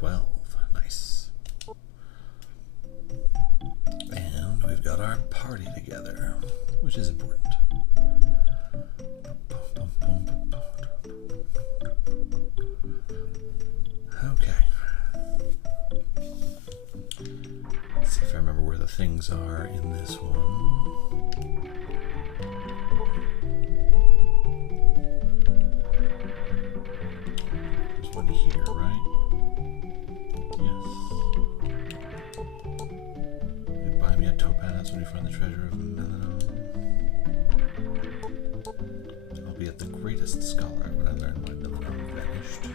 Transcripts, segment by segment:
12. Nice. And we've got our party together, which is important. Okay. Let's see if I remember where the things are in this one. There's one here, right? Yes. You buy me a topaz when you find the treasure of Melenam. I'll be at the greatest scholar when I learn why Melenam vanished.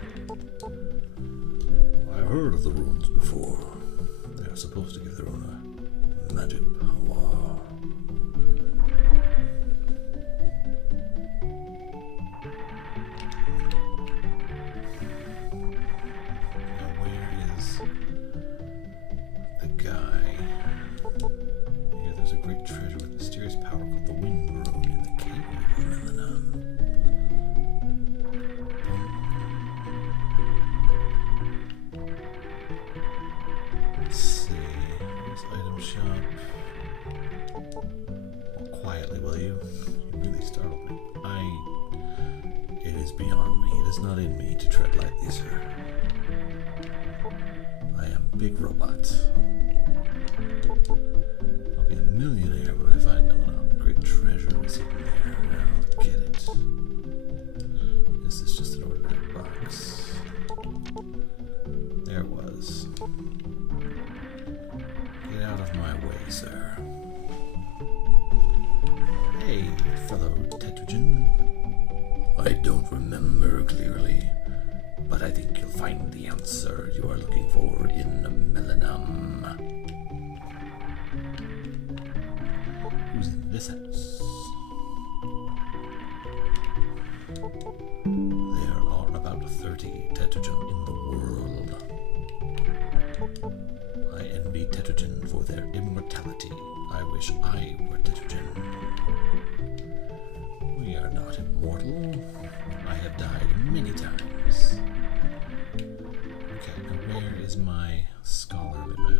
I've heard of the runes before. They are supposed to give their owner magic power. Now where is the guy? Here there's a great treasure with mysterious power called the Wind Rune in the cave of Melenam. Let's see. Here's item shop. Well, quietly, will you? You really startled me. It is beyond me. It is not in me to tread lightly, sir. I am Big Robot. I'll be a millionaire when I find Melenam. Great treasure is hidden there, and I'll get it. This is just an ordinary box. There it was. Get out of my way, sir. Hey, fellow Tetragen. I don't remember clearly, but I think you'll find the answer you are looking for in Melenam. Who's in this house? There are about 30 Tetragen in the world. I envy Tetragen for their immortality. I wish I were Tetragen. We are not immortal. I have died many times. Okay, now where is my scholarly man?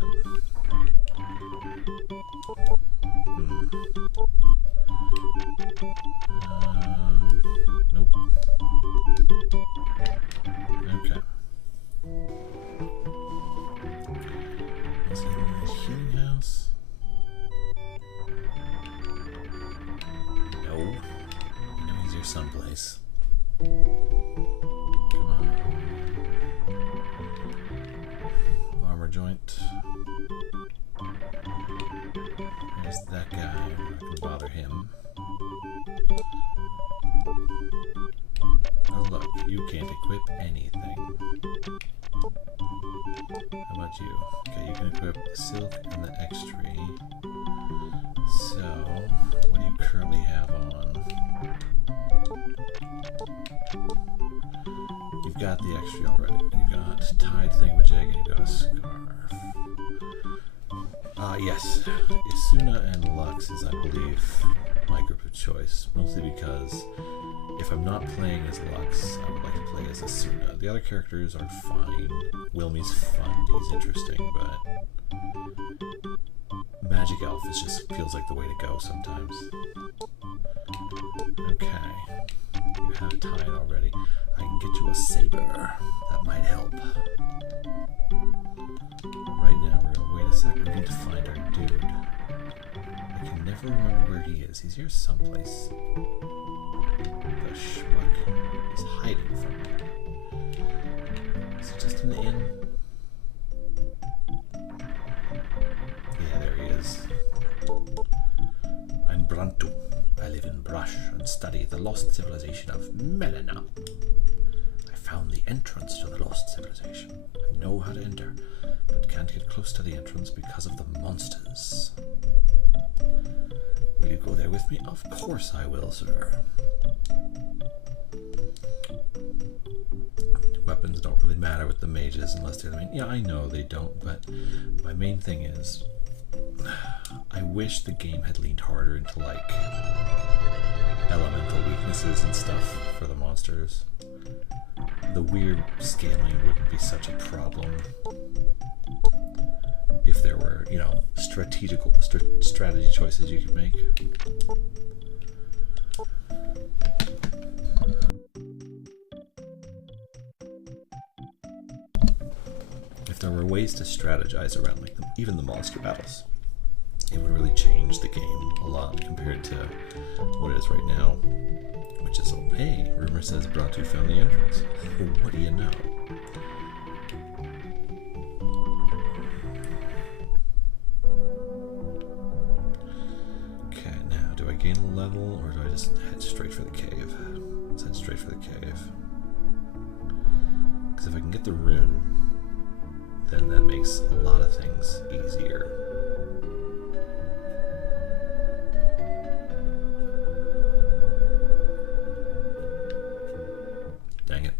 Nope. Okay. Is he in the healing house? No. I know he's here someplace. Come on. Armor joint. There's that guy. I'm not gonna bother him. Oh look, you can't equip anything. How about you? Okay, you can equip the silk and the X-tree. So, what do you currently have on? You've got the X-tree already. You've got tied thingamajig and you've got a scarf. Yes. Esuna and Lux is, I believe, my group of choice. Mostly because if I'm not playing as Lux, I would like to play as Esuna. The other characters are fine. Wilmy's fun, he's interesting, but Magic Elf just feels like the way to go sometimes. Okay. You have tied already. I can get you a saber. That might help. Right now, we're gonna wait a second. We need to find our dude. I can never remember where he is. He's here someplace. The schmuck is hiding from me. Is it just in the inn? Yeah, there he is. I'm Brantu. I live in Brush and study the lost civilization of Melenam. I found the entrance to the lost civilization. I know how to enter, but can't get close to the entrance because of the monsters. Will you go there with me? Of course I will, sir. Weapons don't really matter with the mages unless they're the main. Yeah, I know they don't, but my main thing is I wish the game had leaned harder into like elemental weaknesses and stuff for the monsters. the weird scaling wouldn't be such a problem if there were, you know, strategy choices you could make. If there were ways to strategize around like even the monster battles, it would really change the game a lot compared to what it is right now, which is, oh, hey, rumor says Brontu found the entrance. Well, what do you know? Okay, now, do I gain a level, or do I just head straight for the cave? Let's head straight for the cave. Because if I can get the rune, then that makes a lot of things easier. Dang it.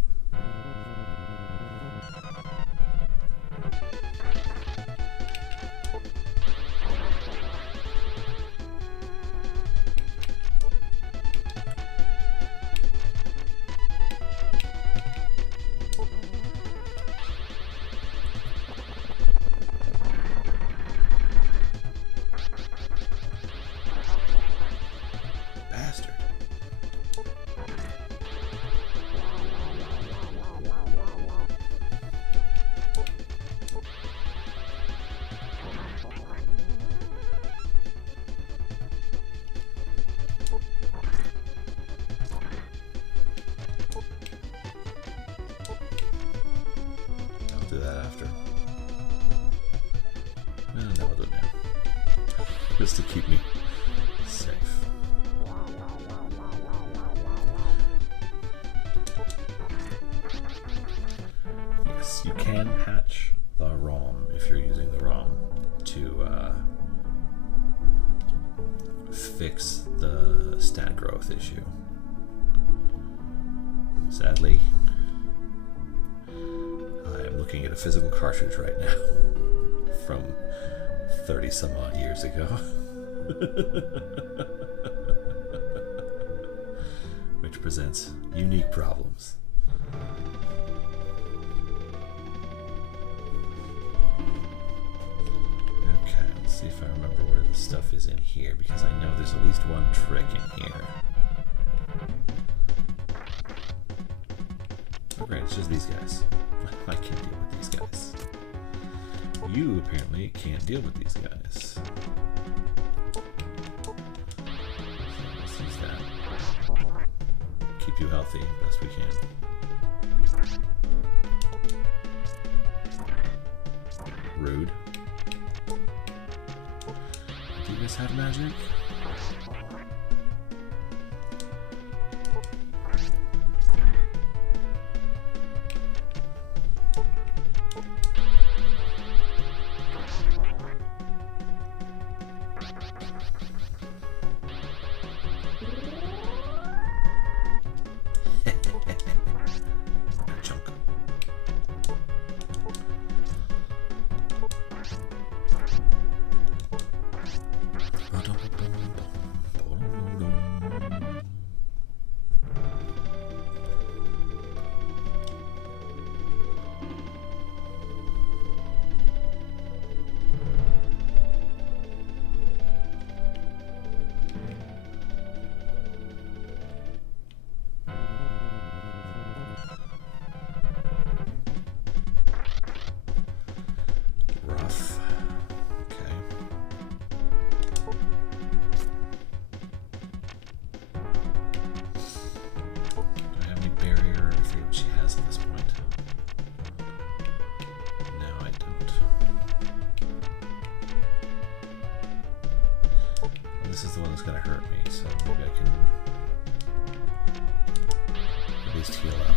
Bastard. I'll do that after. No, I'll do it now. Just to keep me safe. Yes, you can patch the ROM if you're using the ROM to fix the stat growth issue. Sadly, I'm looking at a physical cartridge right now from 30 some odd years ago. Which presents unique problems. Okay, let's see if I remember where the stuff is in here, because I know there's at least one trick in here. Oh great, it's just these guys. I can't deal with these guys. You apparently can't deal with these guys. Let's use that. Keep you healthy best we can. Rude. Do you guys have magic? This is the one that's going to hurt me, so maybe I can at least heal up.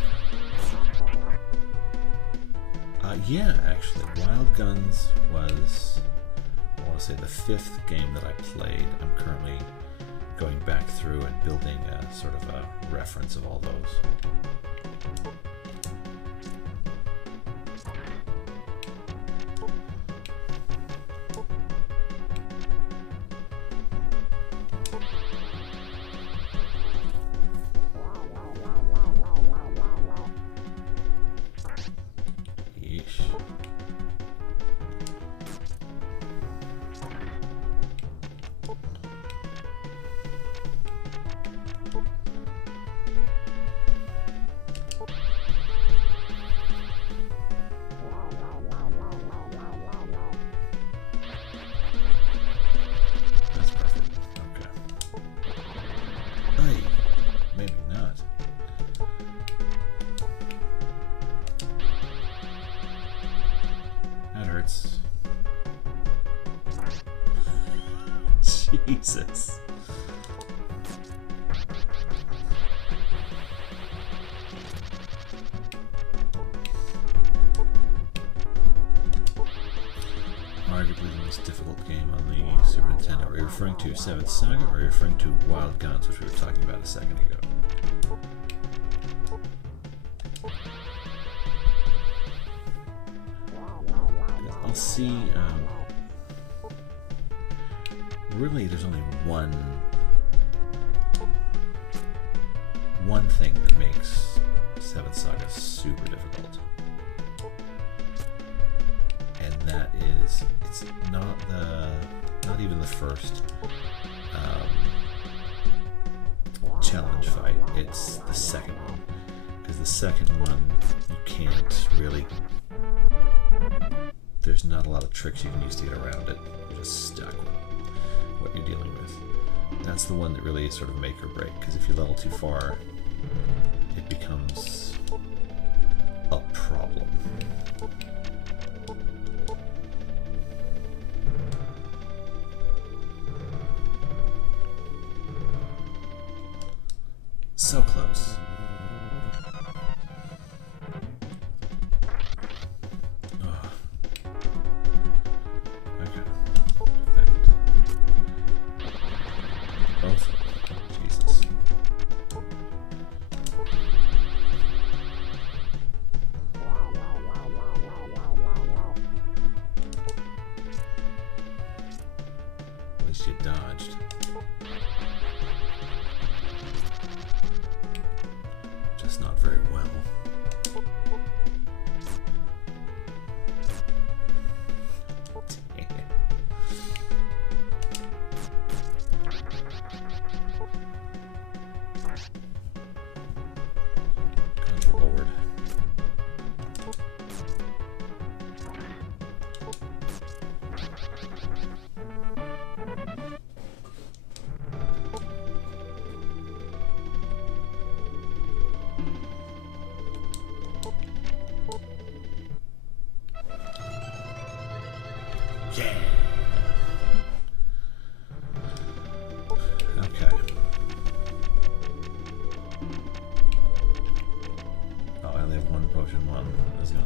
Yeah, actually, Wild Guns was, I want to say, the 5th game that I played. I'm currently going back through and building a sort of a reference of all those. Jesus. Arguably the most difficult game on the Super Nintendo. Are you referring to 7th Saga, or are you referring to Wild Guntz, which we were talking about a second ago? I'll see. Really, there's only one thing that makes 7th Saga super difficult, and that is it's not even the first challenge fight. It's the second one, because the second one you can't really. There's not a lot of tricks you can use to get around it. You're just stuck with what you're dealing with. That's the one that really sort of make or break, because if you level too far, it becomes a problem. So close. You dodged. Just not very well. Damn. Go forward.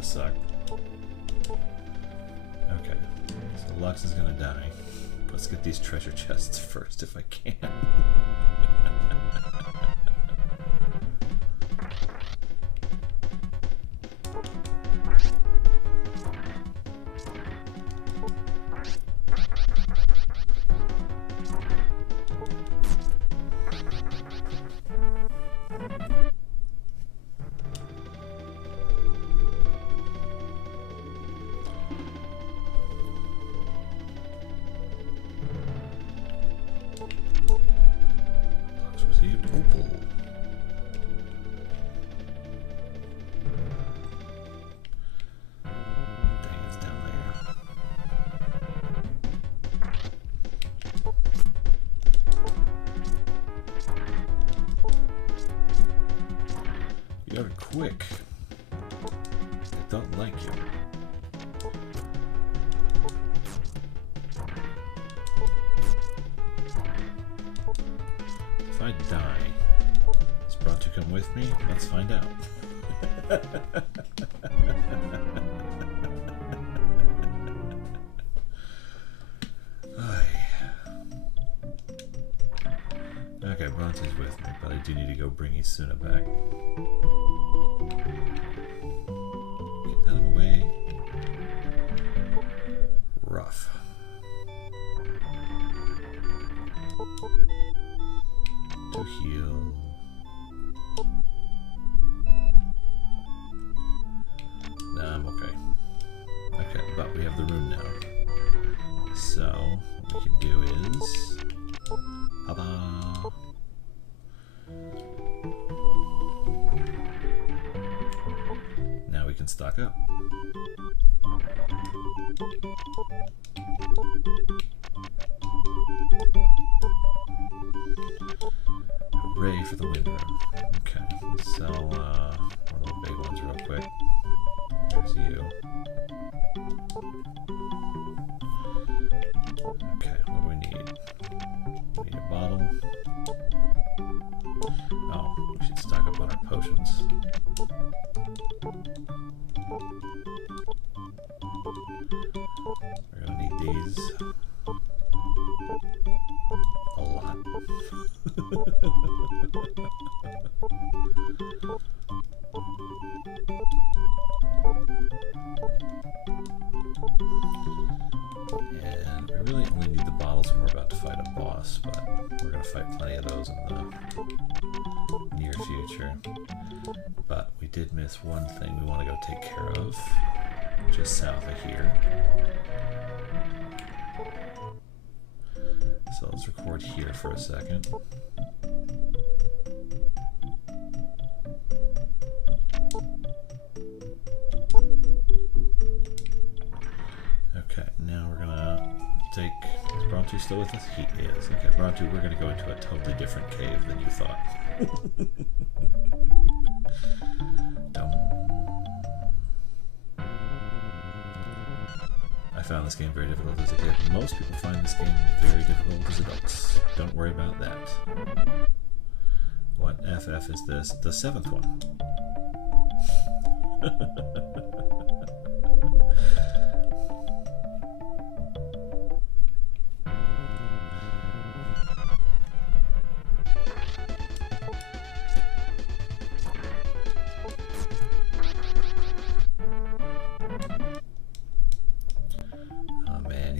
Suck. Okay, so Lux is gonna die. Let's get these treasure chests first if I can. You're quick. I don't like you. If I die, is Bronto come with me? Let's find out. Okay, Bronto's with me, but I do need to go bring Esuna back. Get out of the way. Rough. To heal. Nah, I'm okay. Okay, but we have the rune now. So, what we can do is... Ba-ba! Now we can stock up. Hooray for the wind rune. Okay, let's sell one of the big ones real quick. There's you. Okay, what do we need? Oh, we should stock up on our potions. We're gonna need these a lot. And we really only need the bottles when we're about to fight a boss, but we're going to fight plenty of those in the near future. But we did miss one thing we want to go take care of just south of here. So let's record here for a second. Okay, now we're gonna take... Is Brontu still with us? He is. Okay, Brontu, we're gonna go into a totally different cave than you thought. I found this game very difficult as a kid. Most people find this game very difficult as adults. Don't worry about that. What FF is this? The 7th one.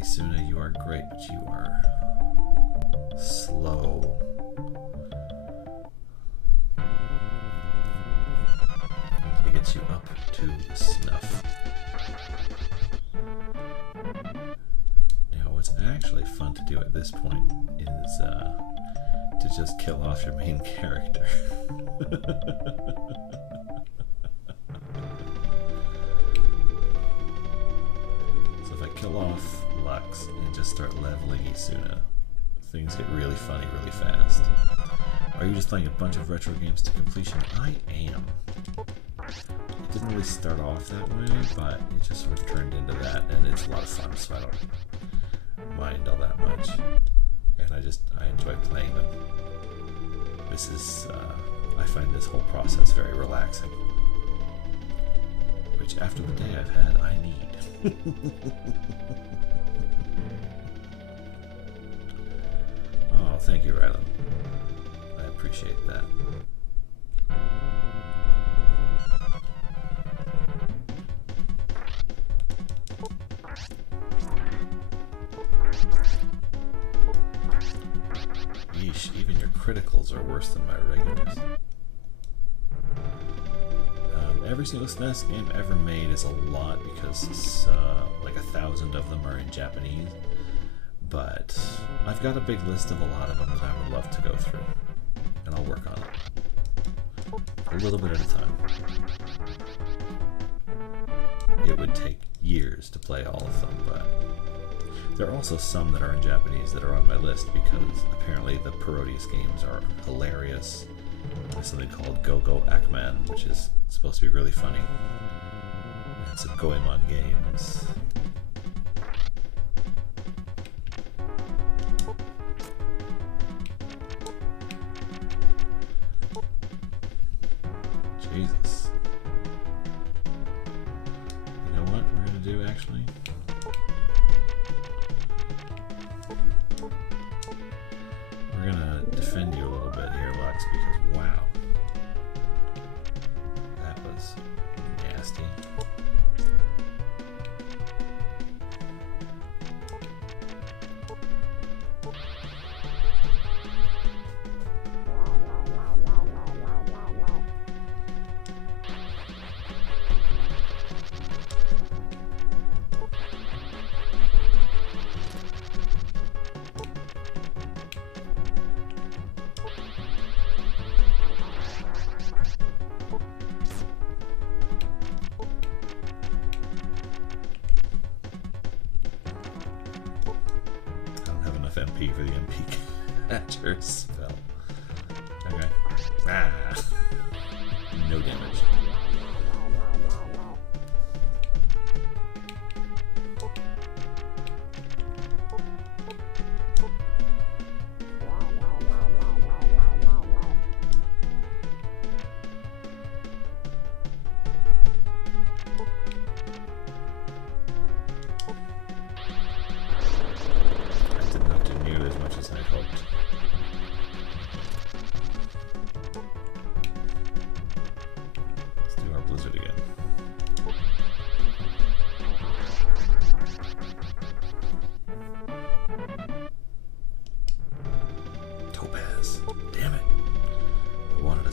Esuna, you are great, but you are slow. To get you up to snuff. Now, what's actually fun to do at this point is to just kill off your main character. So if I kill off Lux and just start leveling Esuna, things get really funny really fast. Are you just playing a bunch of retro games to completion? I am. It didn't really start off that way, but it just sort of turned into that, and it's a lot of fun, so I don't mind all that much. And I enjoy playing them. This is, I find this whole process very relaxing. Which, after the day I've had, I need. Oh, thank you, Rylan. I appreciate that. Yeesh, even your criticals are worse than my regulars. Every single SNES game ever made is a lot because it's, like 1,000 of them are in Japanese. But I've got a big list of a lot of them that I would love to go through, and I'll work on it a little bit at a time. It would take years to play all of them, but there are also some that are in Japanese that are on my list because apparently the Parodius games are hilarious. There's something called Go-Go Akman, which is supposed to be really funny. And some Goemon games. Jesus. You know what we're gonna do actually? We're gonna defend you a little bit here, Lux, because wow. That was nasty. MP for the MP catcher spell. Okay. Ah. No damage.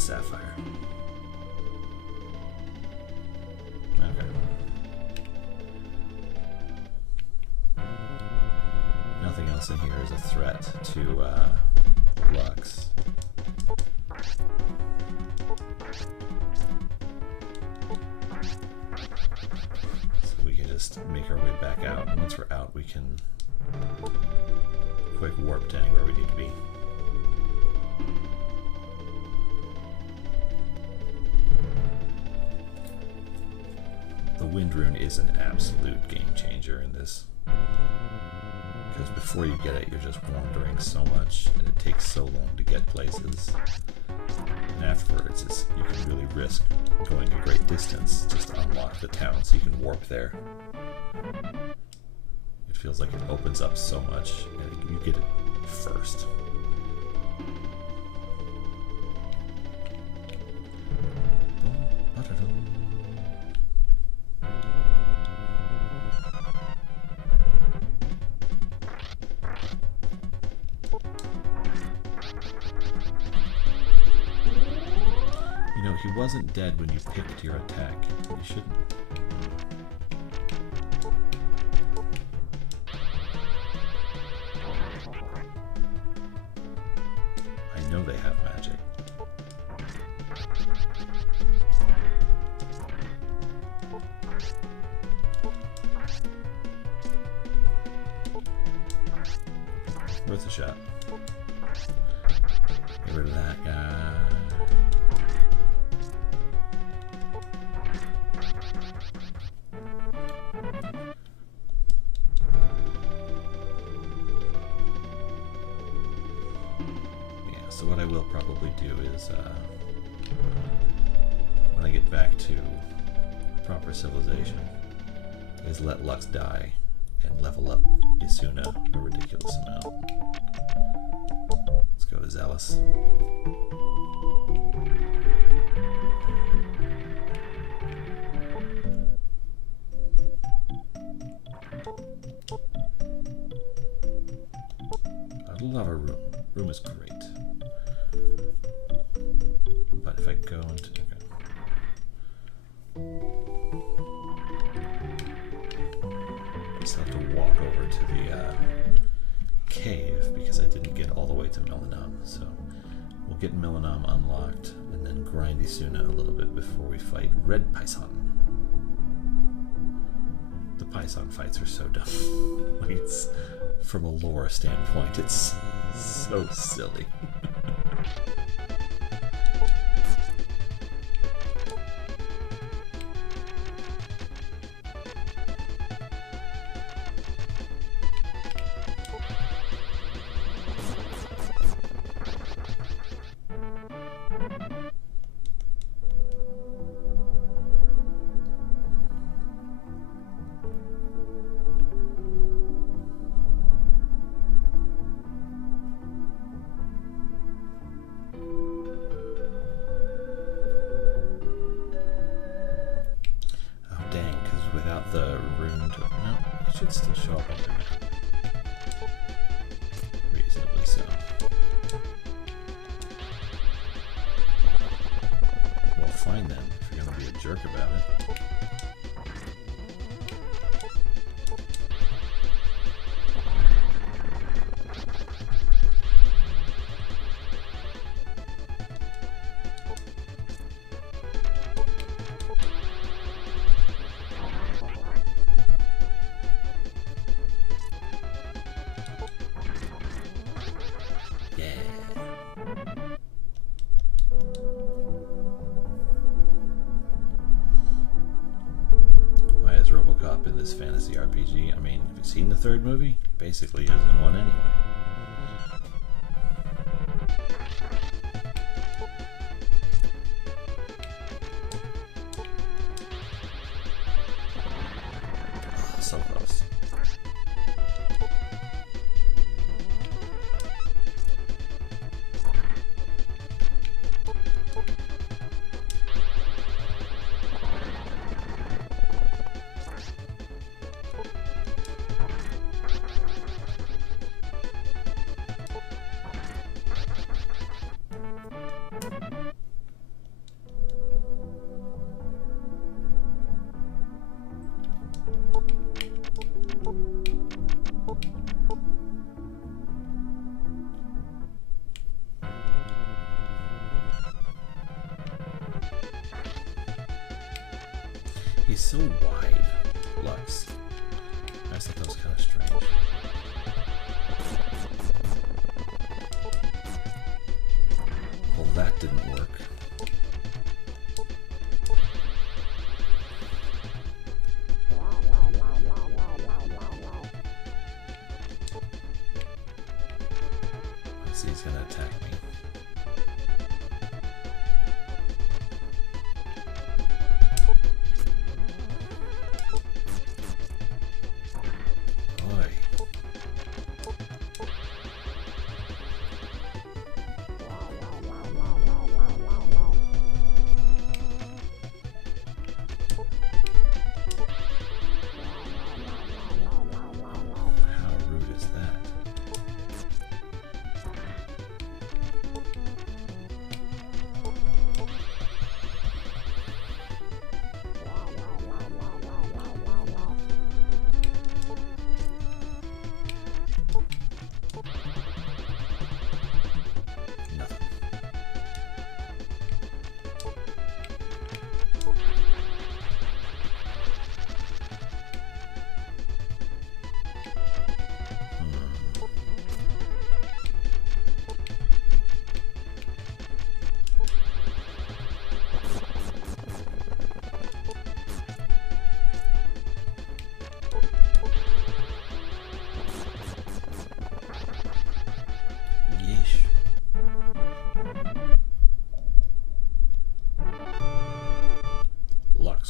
sapphire. Okay. Nothing else in here is a threat to Lux. So we can just make our way back out. And once we're out, we can quick warp to anywhere we need to be. The Wind Rune is an absolute game changer in this. Because before you get it, you're just wandering so much, and it takes so long to get places. And afterwards, you can really risk going a great distance just to unlock the town so you can warp there. It feels like it opens up so much, and you get it first. You know, he wasn't dead when you picked your attack. You shouldn't. I know they have magic. Worth a shot. Get rid of that guy. So what I will probably do is, when I get back to proper civilization, is let Lux die and level up Esuna a ridiculous amount. Let's go to Zealous. I love a room. Room is great. But if I go into... Okay. I just have to walk over to the cave because I didn't get all the way to Melenam. So we'll get Melenam unlocked and then grind Esuna a little bit before we fight Red Pison. The Pison fights are so dumb. Like it's, from a lore standpoint, it's so silly. The rune to... No, it should still show up on the map. Reasonably so. Well, fine then, if you're gonna be a jerk about it. In this fantasy RPG. I mean, have you seen the third movie? He basically is in one anyway. Oh, so close. Lux. I just thought that was kind of strange. Well, that didn't work. Let's see, he's gonna attack me.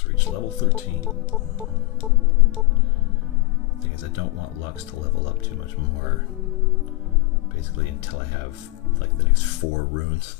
Reach level 13. Thing is, I don't want Lux to level up too much more. Basically, until I have like the next 4 runes.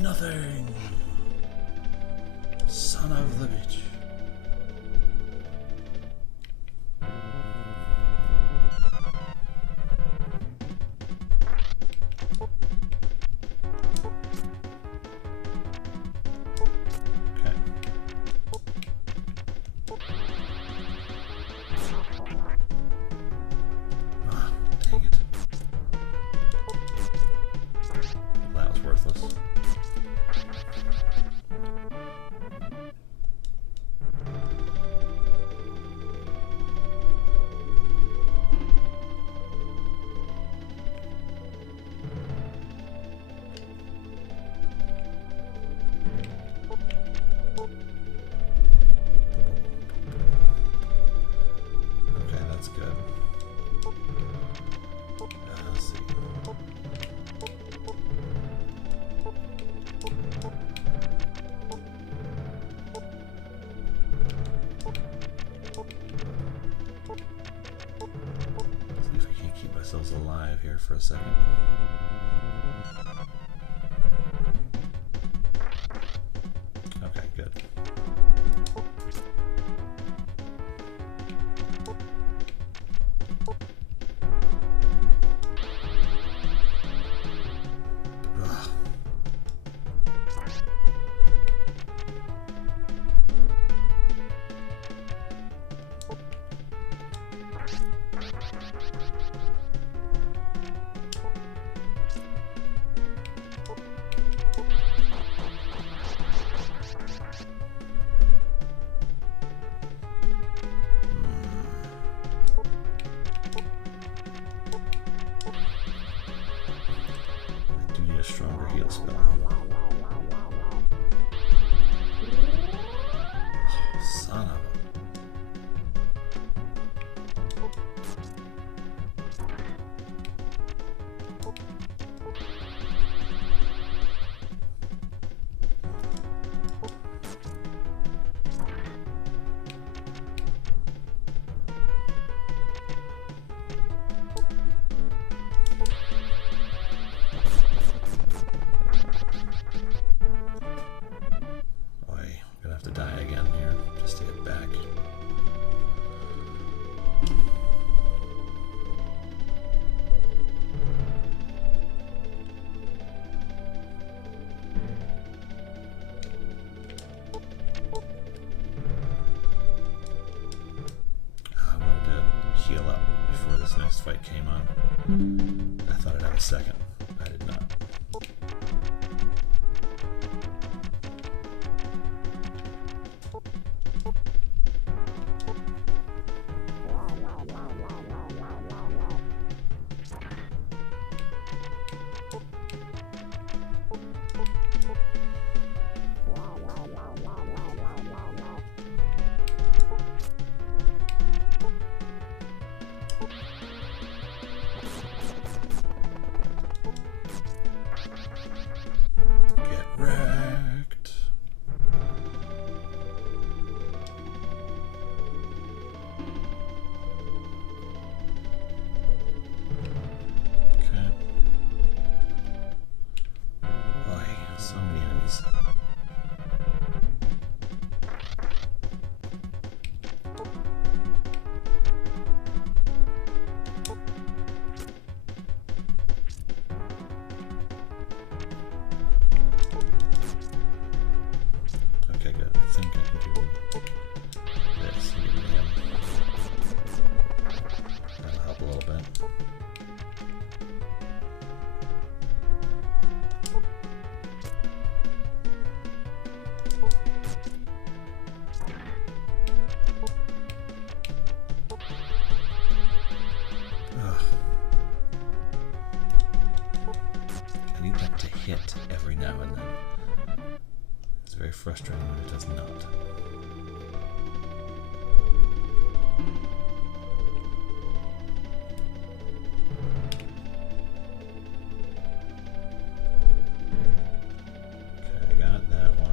Nothing! Son of the bitch. Alive here for a second. stronger heal spell. Oh, son of a... Next fight came on. I thought I'd have a second. I did not. Hit every now and then. It's very frustrating when it does not. Okay, I got that one.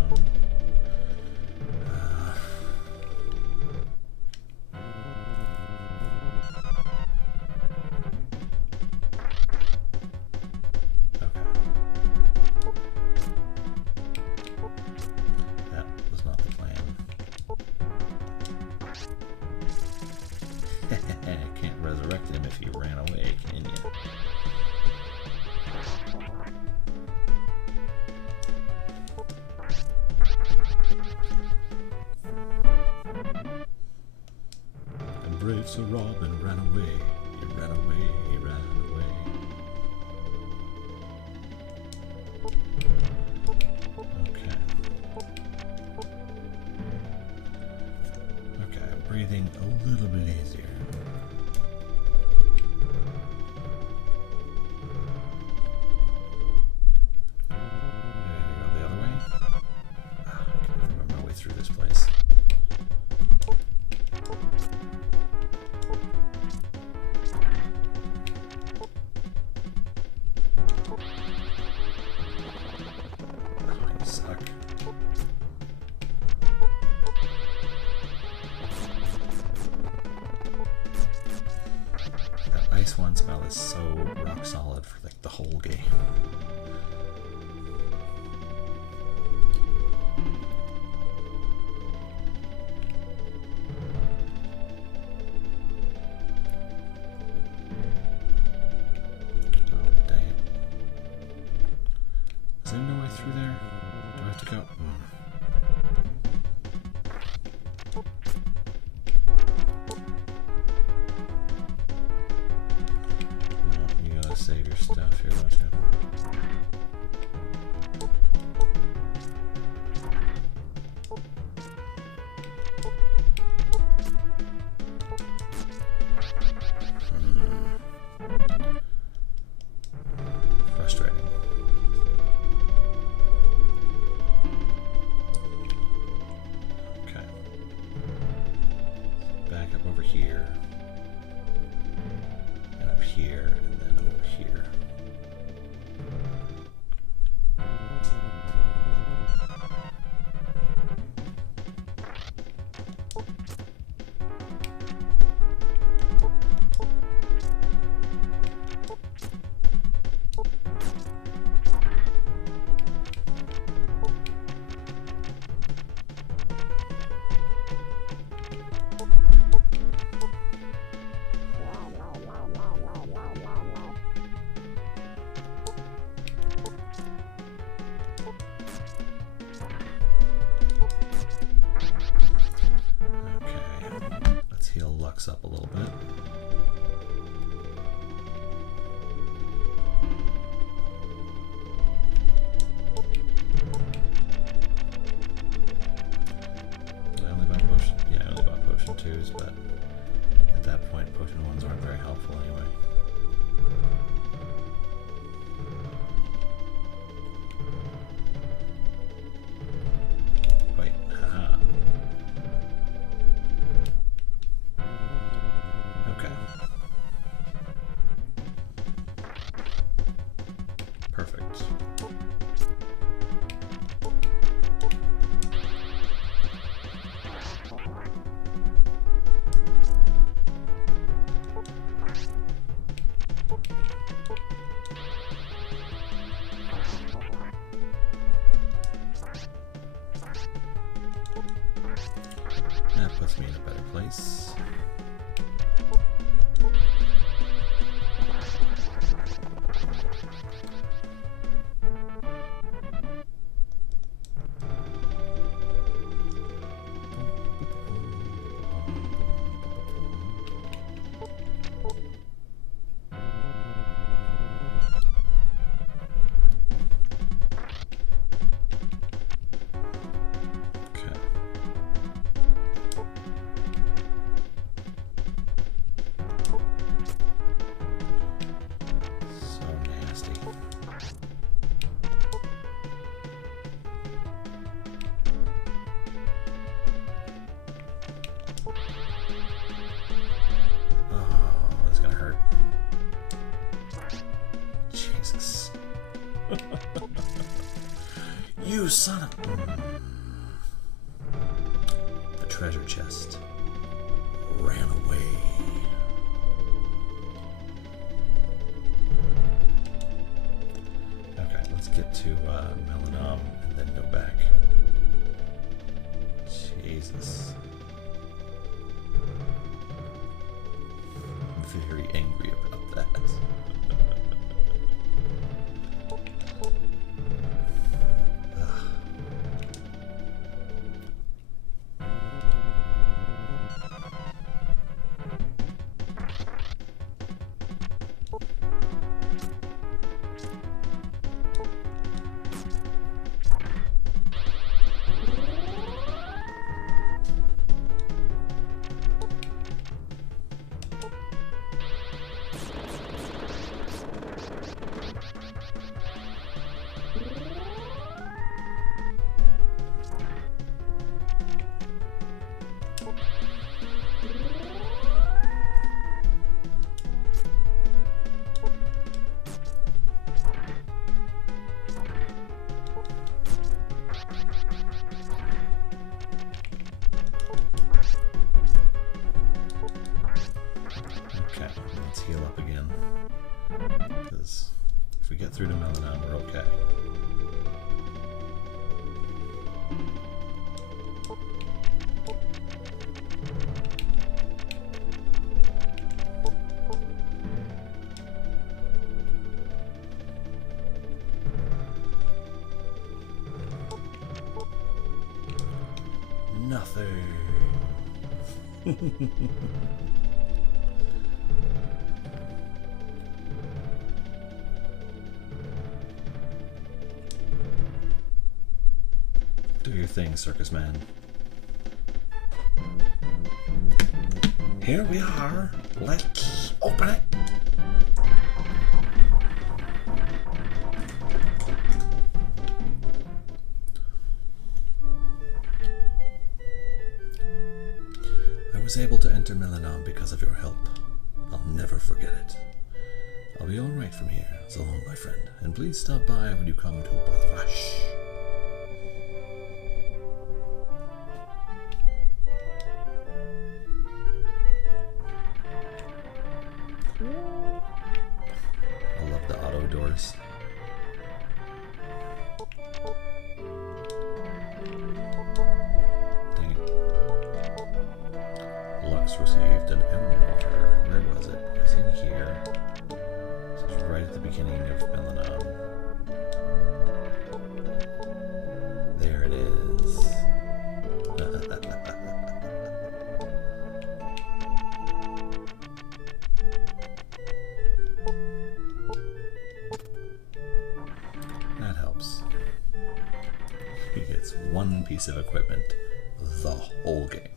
Can't resurrect him if he ran away, can you? And brave Sir Robin ran away. He ran away, he ran away. Okay. Okay, breathing a little bit easier. Ice one spell is so rock solid for like the whole game. Oh dang it. Is there no way through there? Do I have to go? Save your stuff here, don't you? Frustrating. You son of... The treasure chest ran away. Okay, let's get to Melenam and then go back. Jesus. I'm very angry about that. Heal up again, because if we get through to Melenam, we're okay. Nothing. Do your thing, circus man. Here we are. Let's open it. I was able to enter Melenam because of your help. I'll never forget it. I'll be alright from here, so long, my friend. And please stop by when you come to Bathrash. I love the auto doors. Dang it. Lux received an M-Water. Where was it? It's in here. So it's right at the beginning of Melenam. There it is. That helps. He gets one piece of equipment the whole game.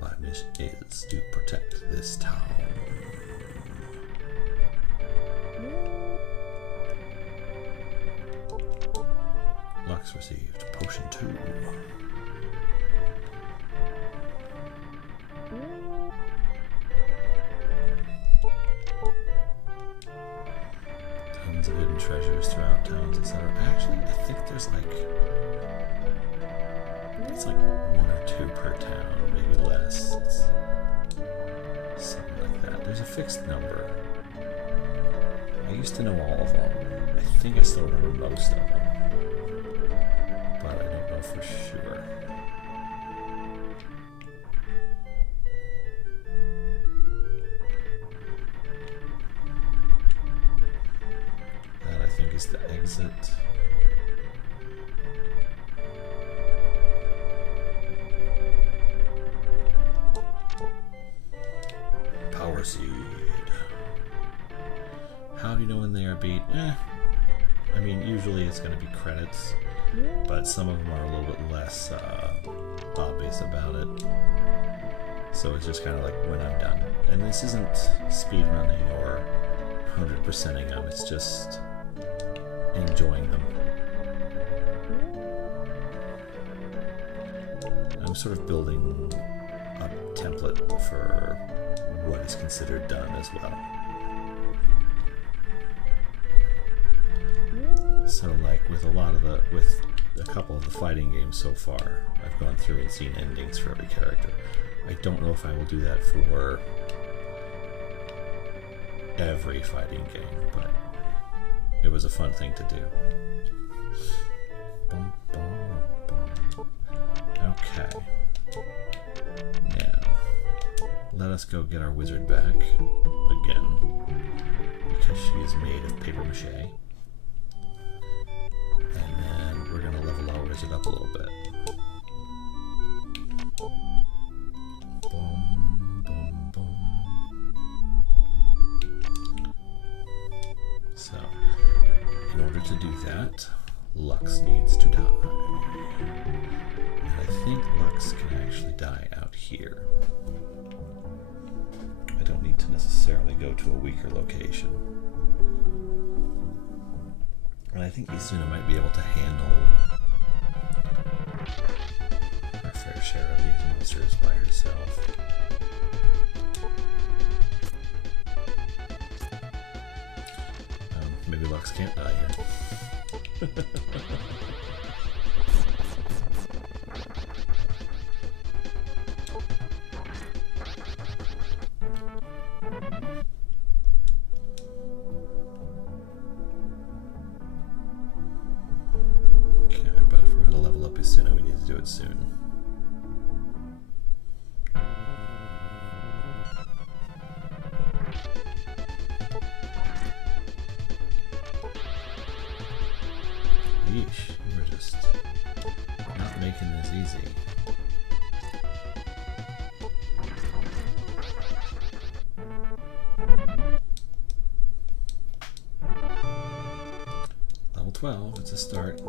My mission is to protect this town. Lux received potion 2. Tons of hidden treasures throughout towns, etc. Actually, I think there's it's like 1 or 2 per town, maybe less. It's something like that. There's a fixed number. I used to know all of them. I think I still remember most of them, but I don't know for sure. That I think is the exit. a beat? I mean, usually it's going to be credits, but some of them are a little bit less obvious about it. So it's just kind of like when I'm done. And this isn't speedrunning or 100%ing them, it's just enjoying them. I'm sort of building a template for what is considered done as well. So like with a couple of the fighting games so far, I've gone through and seen endings for every character. I don't know if I will do that for every fighting game, but it was a fun thing to do. Boom, boom, boom. Okay. Now, let us go get our wizard back again, because she is made of paper mache. And then we're going to level our wizard up a little bit. Boom, boom, boom. So, in order to do that, Lux needs to die. And I think Lux can actually die out here. I don't need to necessarily go to a weaker location. And I think Esuna might be able to handle her fair share of these monsters by herself. Maybe Lux can't die here. Esuna, we need to do it soon. Yeesh, we're just not making this easy. Level 12, it's a start.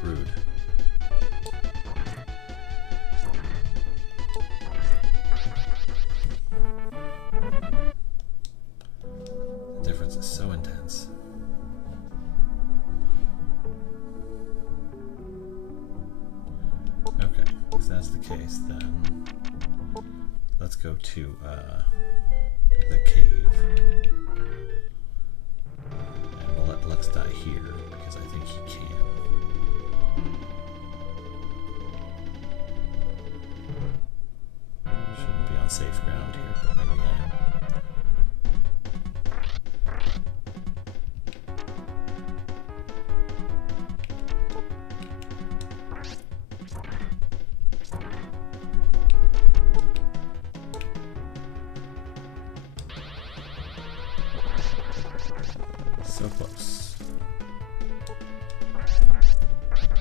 Rude. The difference is so intense. Okay, if that's the case, then let's go to the cave. And we'll let Lux die here, because I think he can. Shouldn't be on safe ground here, but maybe I am. So close.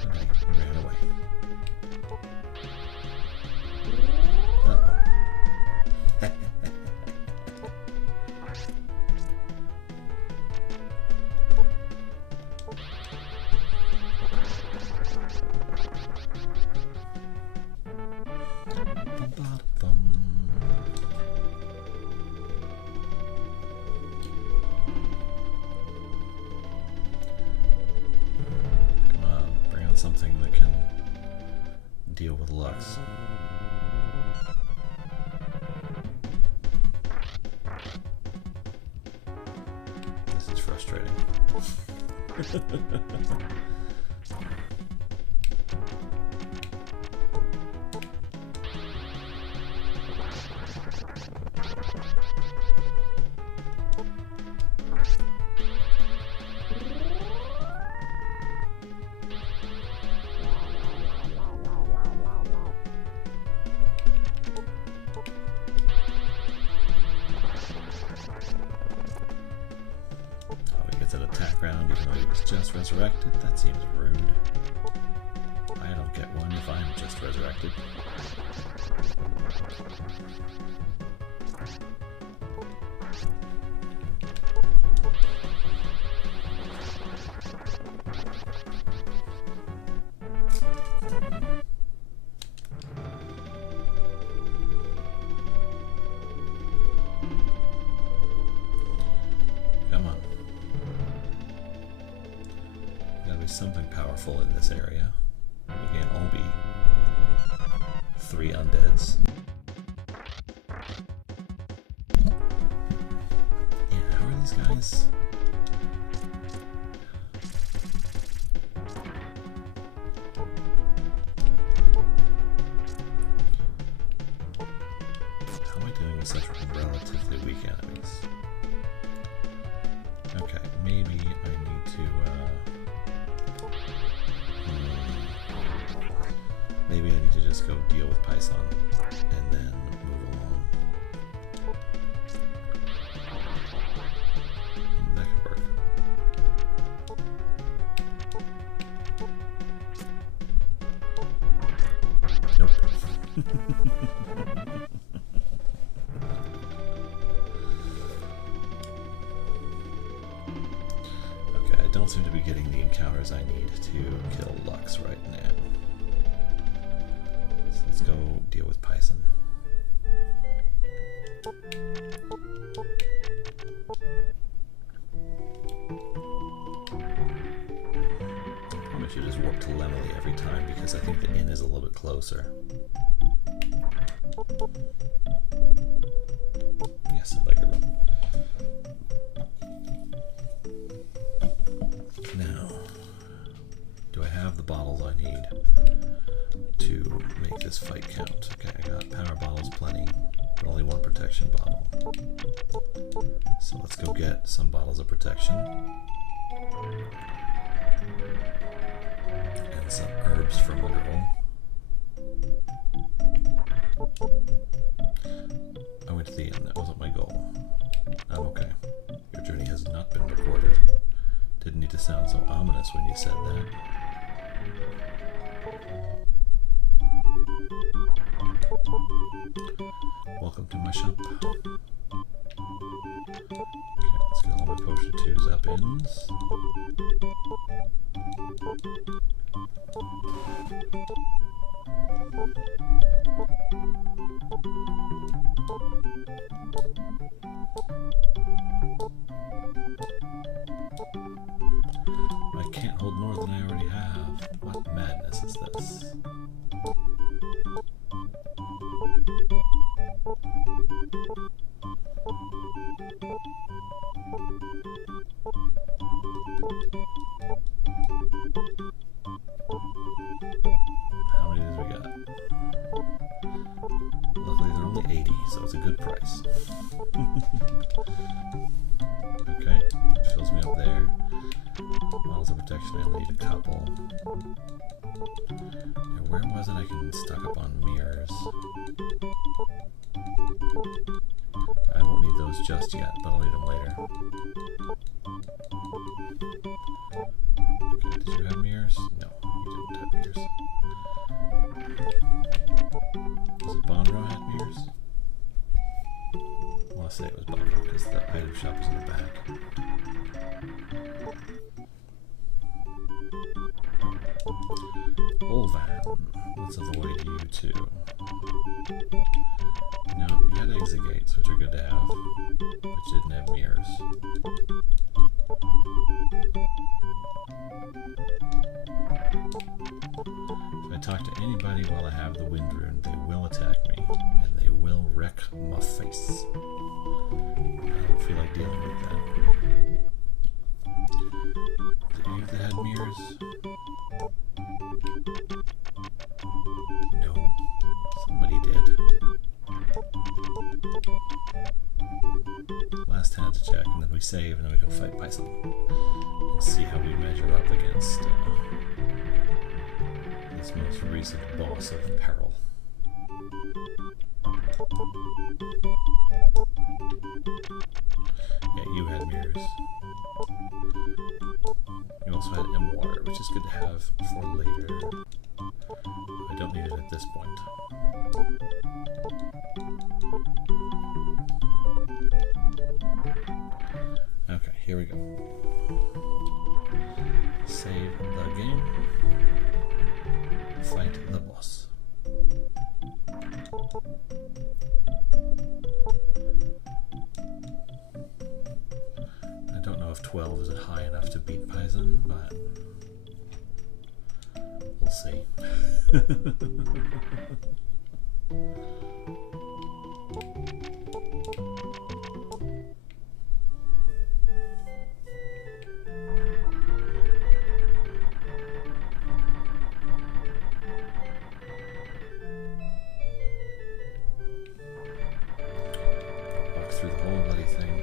And I ran away. Something that can deal with Lux. This is frustrating. just resurrected? That seems rude. I don't get one if I'm just resurrected. Something powerful in this area. We can't all be 3 undeads. Yeah, how are these guys? How am I dealing with such relatively weak enemies? Okay, maybe I need to maybe I need to just go deal with Pison and then move along. That could work. Nope. Okay, I don't seem to be getting the encounters I need to kill Lux right now. Let's go deal with Pison. Probably should just warp to Lemley every time because I think the inn is a little bit closer. Yes, I'd like to run. Now, do I have the bottles I need to make this fight count? Okay, I got power bottles plenty, but only 1 protection bottle. So let's go get some bottles of protection. And some herbs from the girl. I went to the inn, that wasn't my goal. I'm okay. Your journey has not been recorded. Didn't need to sound so ominous when you said that. Welcome to my shop. Okay, let's get all my potion 2s up ins. I can't hold more than I already have. What madness is this? How many did we got? Luckily they're only 80, so it's a good price. Okay, fills me up there. Bottles of protection, I only need a couple. Now, where was it I can stock up on mirrors? I won't need those just yet, but I'll need them later. Okay, did you have mirrors? No, you didn't have mirrors. Was it Bonro had mirrors? I want to say it was Bonro because the item shop is in the back. Olvan, let's avoid you too. No, you had exit gates, which are good to have, but you didn't have mirrors. If I talk to anybody while I have the Wind Rune, they will attack me, and they will wreck my face. I don't feel like dealing with that. Was it you that had mirrors? No, somebody did. Last hand to check, and then we save, and then we go fight Pison and see how we measure up against this most recent boss of peril. Yeah, you had mirrors. You also had M water, which is good to have for later. I don't need it at this point. Okay, here we go. Save the game. Fight the boss. I don't know if 12 is high enough to beat Pison, but we'll see. Through the whole bloody thing.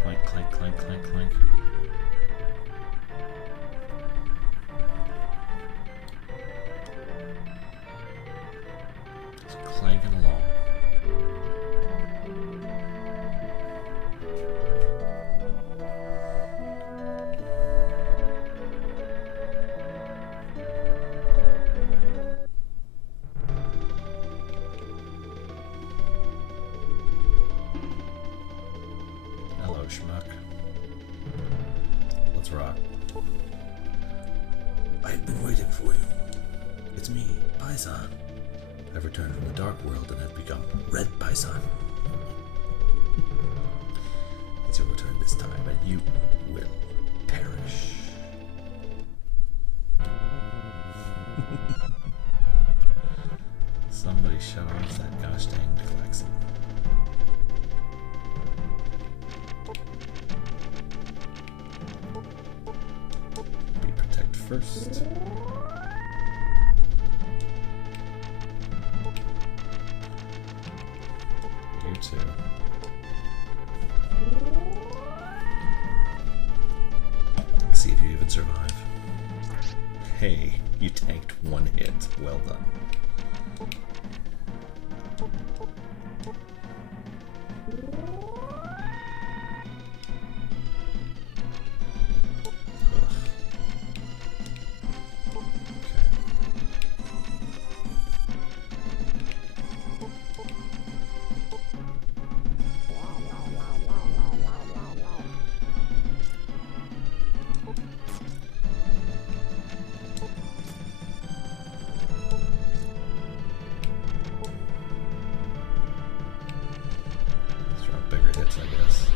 Clank, clank, clank, clank, clank. Just clanking along. Schmuck. Let's rock. I've been waiting for you. It's me, Pison. I've returned from the Dark World and have become Red Pison. It's your return this time, and you will perish. Somebody shut off that gosh dang klaxon. First. You too. Let's see if you even survive. Hey, you tanked one hit. Well done. I guess.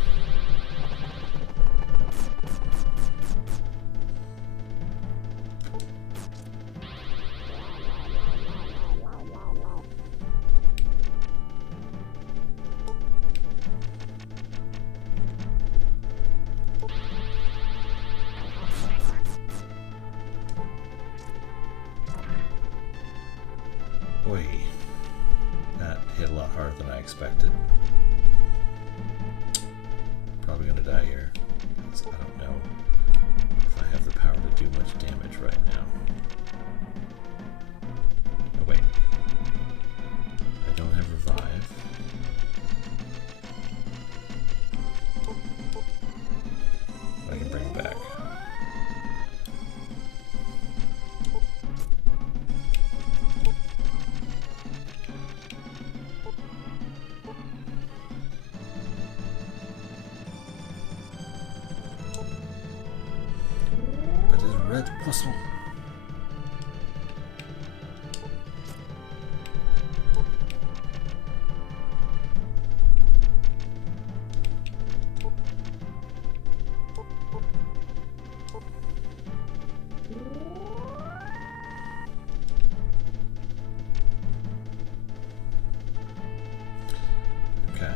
Boy, that hit a lot harder than I expected. Probably gonna die here, because I don't know if I have the power to do much damage right now. Oh wait, I don't have revive. But I can bring him back. Red Pison. Okay.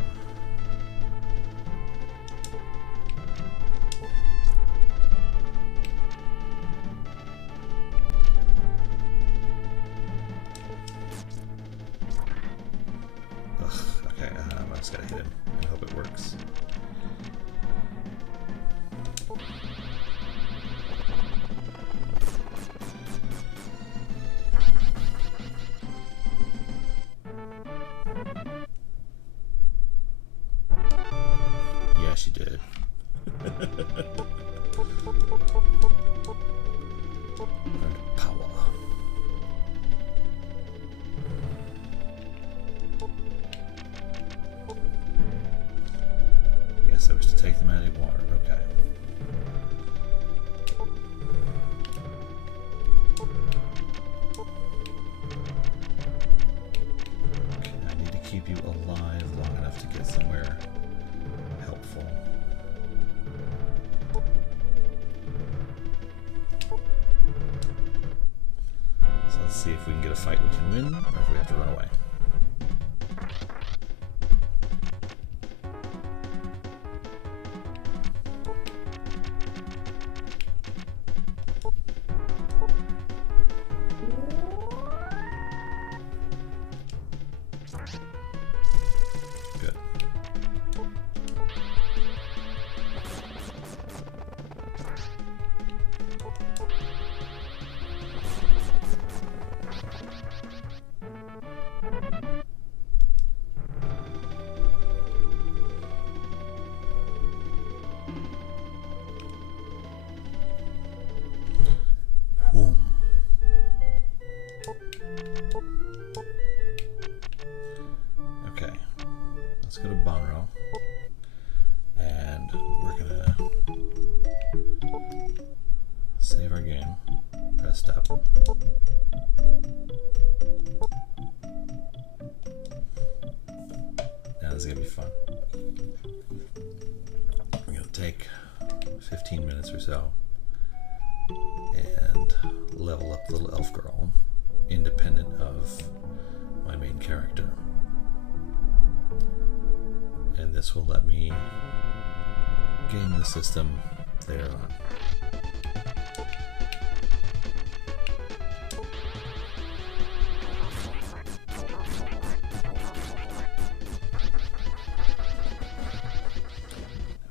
Yes, you did. Learned power. Yes, I wish to take the magic water. Okay. Okay, I need to keep you alive long enough to get somewhere helpful. So let's see if we can get a fight we can win, or if we have to run away. Good. Boom. Okay, let's go to Bonro, and we're gonna save our game, rest up. Now this is gonna be fun. We're gonna take 15 minutes or so and level up the little elf girl, independent of my main character. And this will let me game the system later on.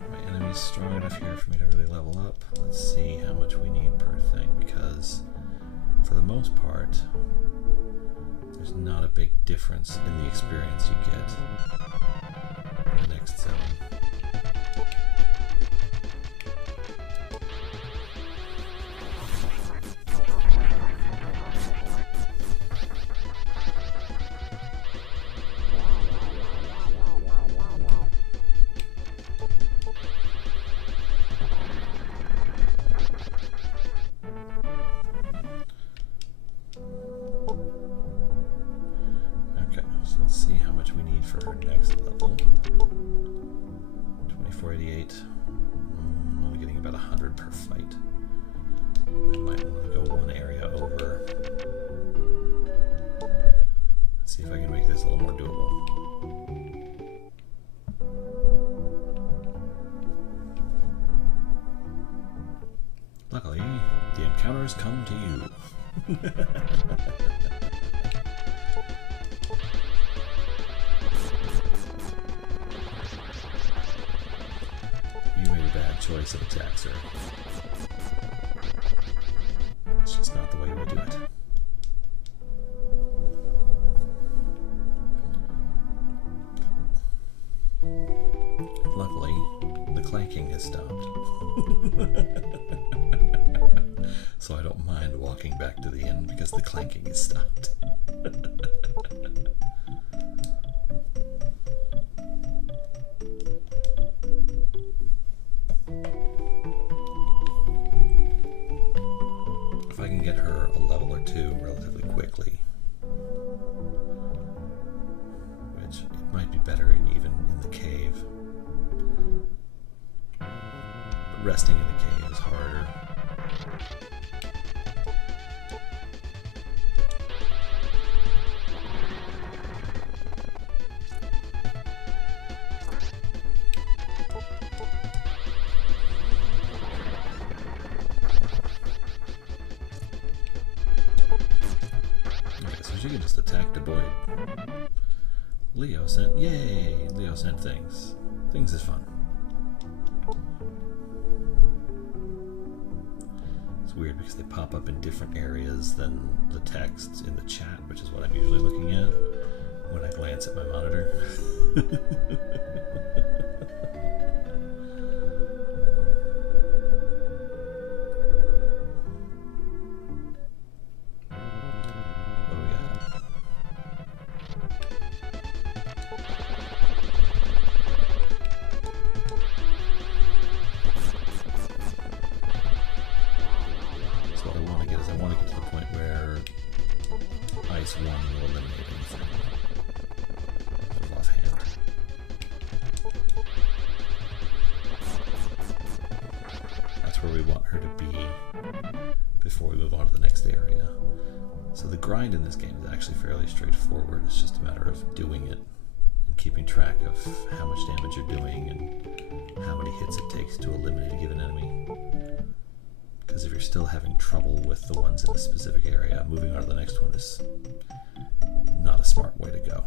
My enemy's strong enough here for me to really level up. Let's see how much we need per thing, because for the most part, there's not a big difference in the experience you get in the next zone. Okay, so let's see how much we need for her next level. 2488. I'm only getting about 100 per fight. I might want to go one area over. Let's see if I can make this a little more doable. Luckily, the encounters come to you. You made a bad choice of attack, sir. It's just not the way we do it. Luckily, the clanking has stopped. So I don't mind walking back to the inn because the clanking has stopped. If I can get her a level or two relatively quickly, which it might be better even in the cave, but resting in the cave is harder. You can just attack the void. Leo sent, yay! Leo sent things. Things is fun. It's weird because they pop up in different areas than the text in the chat, which is what I'm usually looking at when I glance at my monitor. twice, one will eliminate anything. Sort of offhand. That's where we want her to be before we move on to the next area. So the grind in this game is actually fairly straightforward. It's just a matter of doing it and keeping track of how much damage you're doing and how many hits it takes to eliminate a given enemy. Because if you're still having trouble with the ones in a specific area, moving on to the next one is not a smart way to go.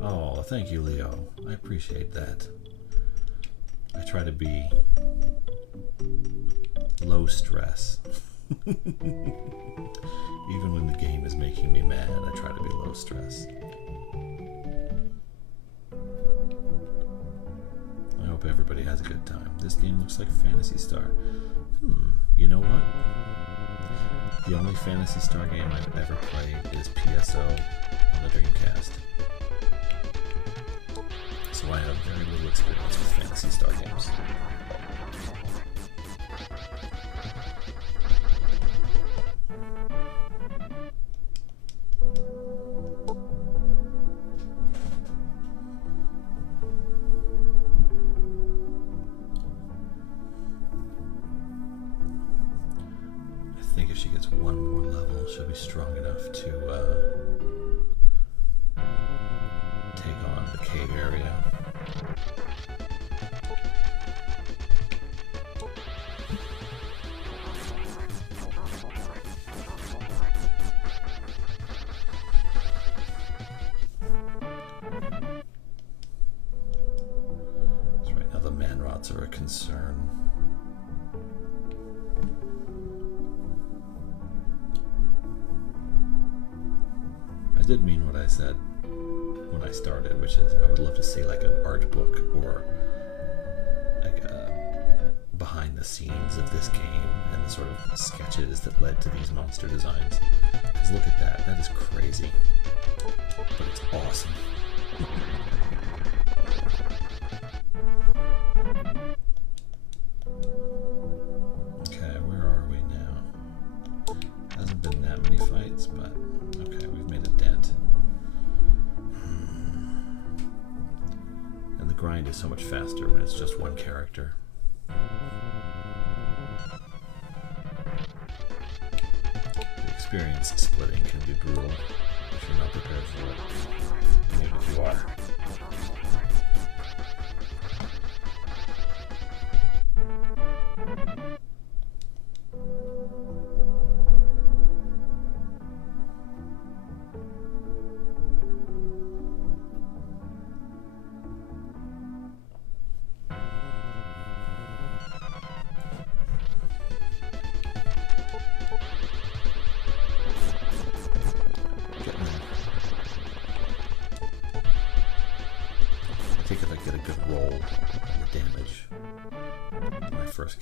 Oh, thank you, Leo. I appreciate that. I try to be low stress. Even when the game is making me mad, I try to be low stress. I hope everybody has a good time. This game looks like Phantasy Star. You know what? The only Phantasy Star game I've ever played is PSO on the Dreamcast. So I have very little experience with Phantasy Star games. She'll be strong enough to take on the cave area. So right now the man rots are a concern. I did mean what I said when I started, which is I would love to see like an art book or like a behind the scenes of this game and the sort of sketches that led to these monster designs. Because look at that, that is crazy, but it's awesome. Okay, where are we now? Hasn't been that many fights, but okay, we've made a dent. And the grind is so much faster when it's just one character. The experience splitting can be brutal if you're not prepared for it, even if you are.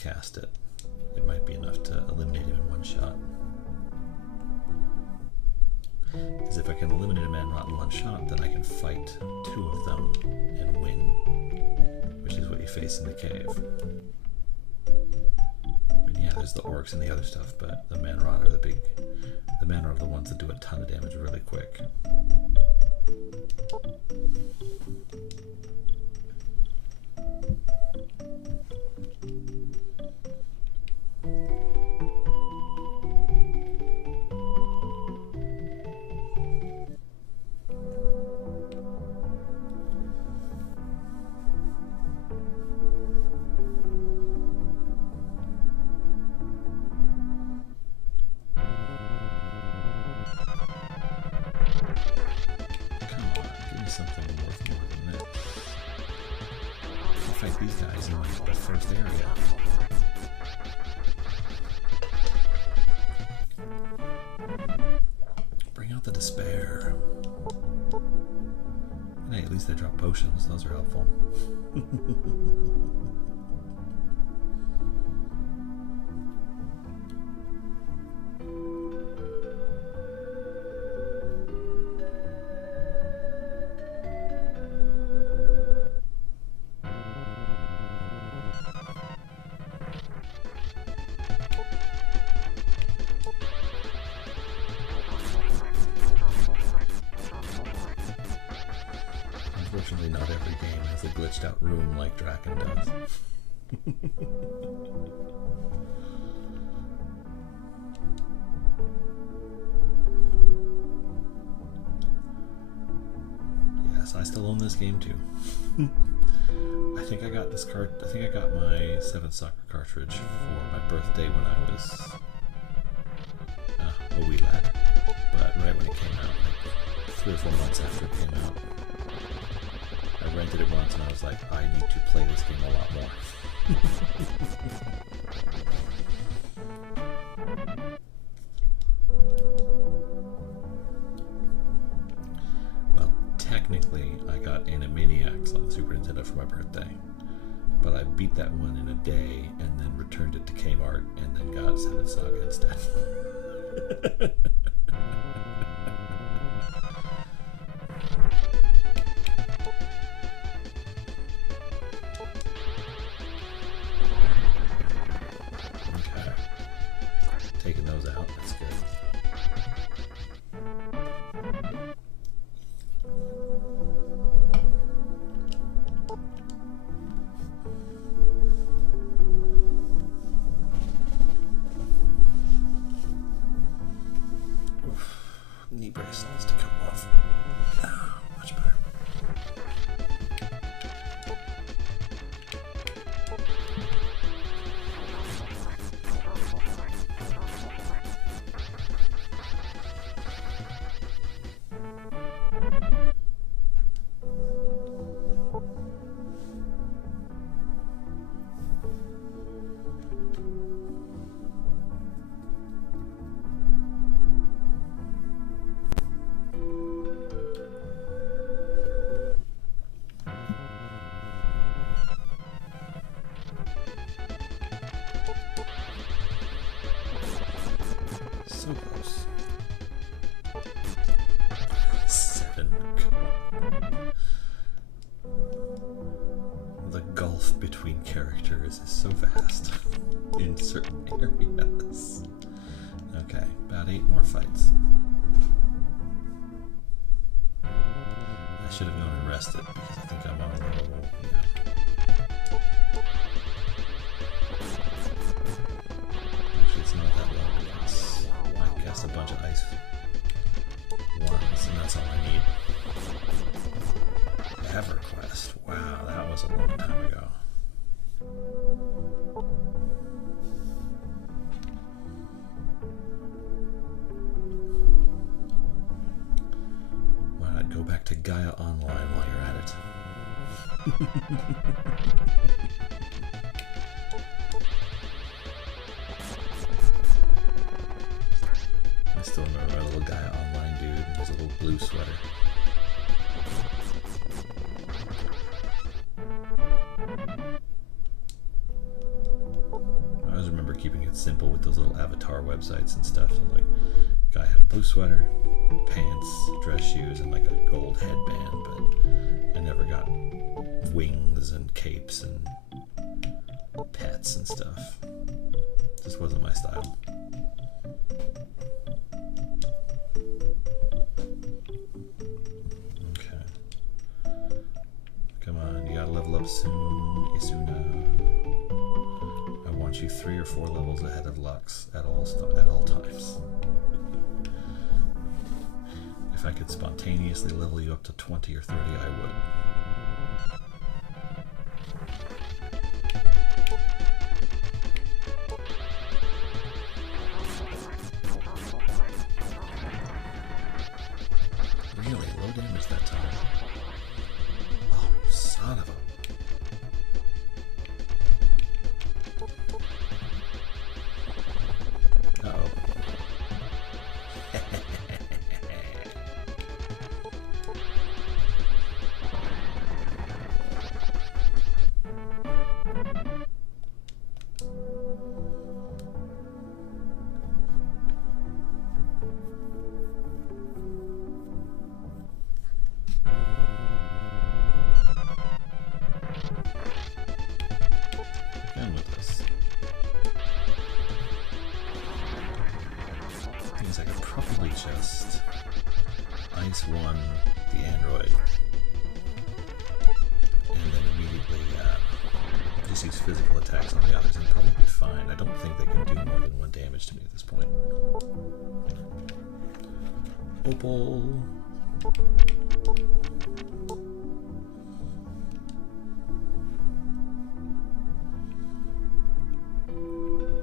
Cast it, it might be enough to eliminate him in one shot. Because if I can eliminate a man rot in one shot, then I can fight two of them and win, which is what you face in the cave. I mean, yeah, there's the orcs and the other stuff, but the man rot are the man rot are the ones that do a ton of damage really quick. They drop potions, those are helpful. Unfortunately, not every game has a glitched out room like Draken does. Yes, I still own this game too. I think I got this card. I think I got my 7 Soccer cartridge for my birthday when I was a wee lad. But right when it came out, like 3 or 4 months after it came out, I rented it once and I was like, I need to play this game a lot more. Well, technically, I got Animaniacs on the Super Nintendo for my birthday, but I beat that one in a day and then returned it to Kmart and then got 7 Saga instead. Taking those out, that's good. Oof. Knee brace needs to come off. Oh, much better. So close. 7. The gulf between characters is so vast in certain areas. Okay, about 8 more fights. I should have gone and rested because I think I'm on a level. Yeah. Actually, it's not that low because I cast a bunch of ice ones, and that's all I need. EverQuest. Wow, that was a long time ago. Why not go back to Gaia Online while you're at it? I still remember our little Gaia Online dude with his little blue sweater. I always remember keeping it simple with those little avatar websites and stuff. So like, guy had a blue sweater, pants, dress shoes, and like a gold headband, but I never got wings and capes and pets and stuff. Just wasn't my style. Okay. Come on, you gotta level up soon, Esuna. I want you 3 or 4 levels ahead of Lux at all times. If I could spontaneously level you up to 20 or 30, I would. Really? Low damage that time? Oh, son of a... Uh-oh. Again with this. Things I could probably just ice one the android and then immediately just use physical attacks on the others and probably be fine. I don't think they can do more than 1 damage to me at this point. Opal.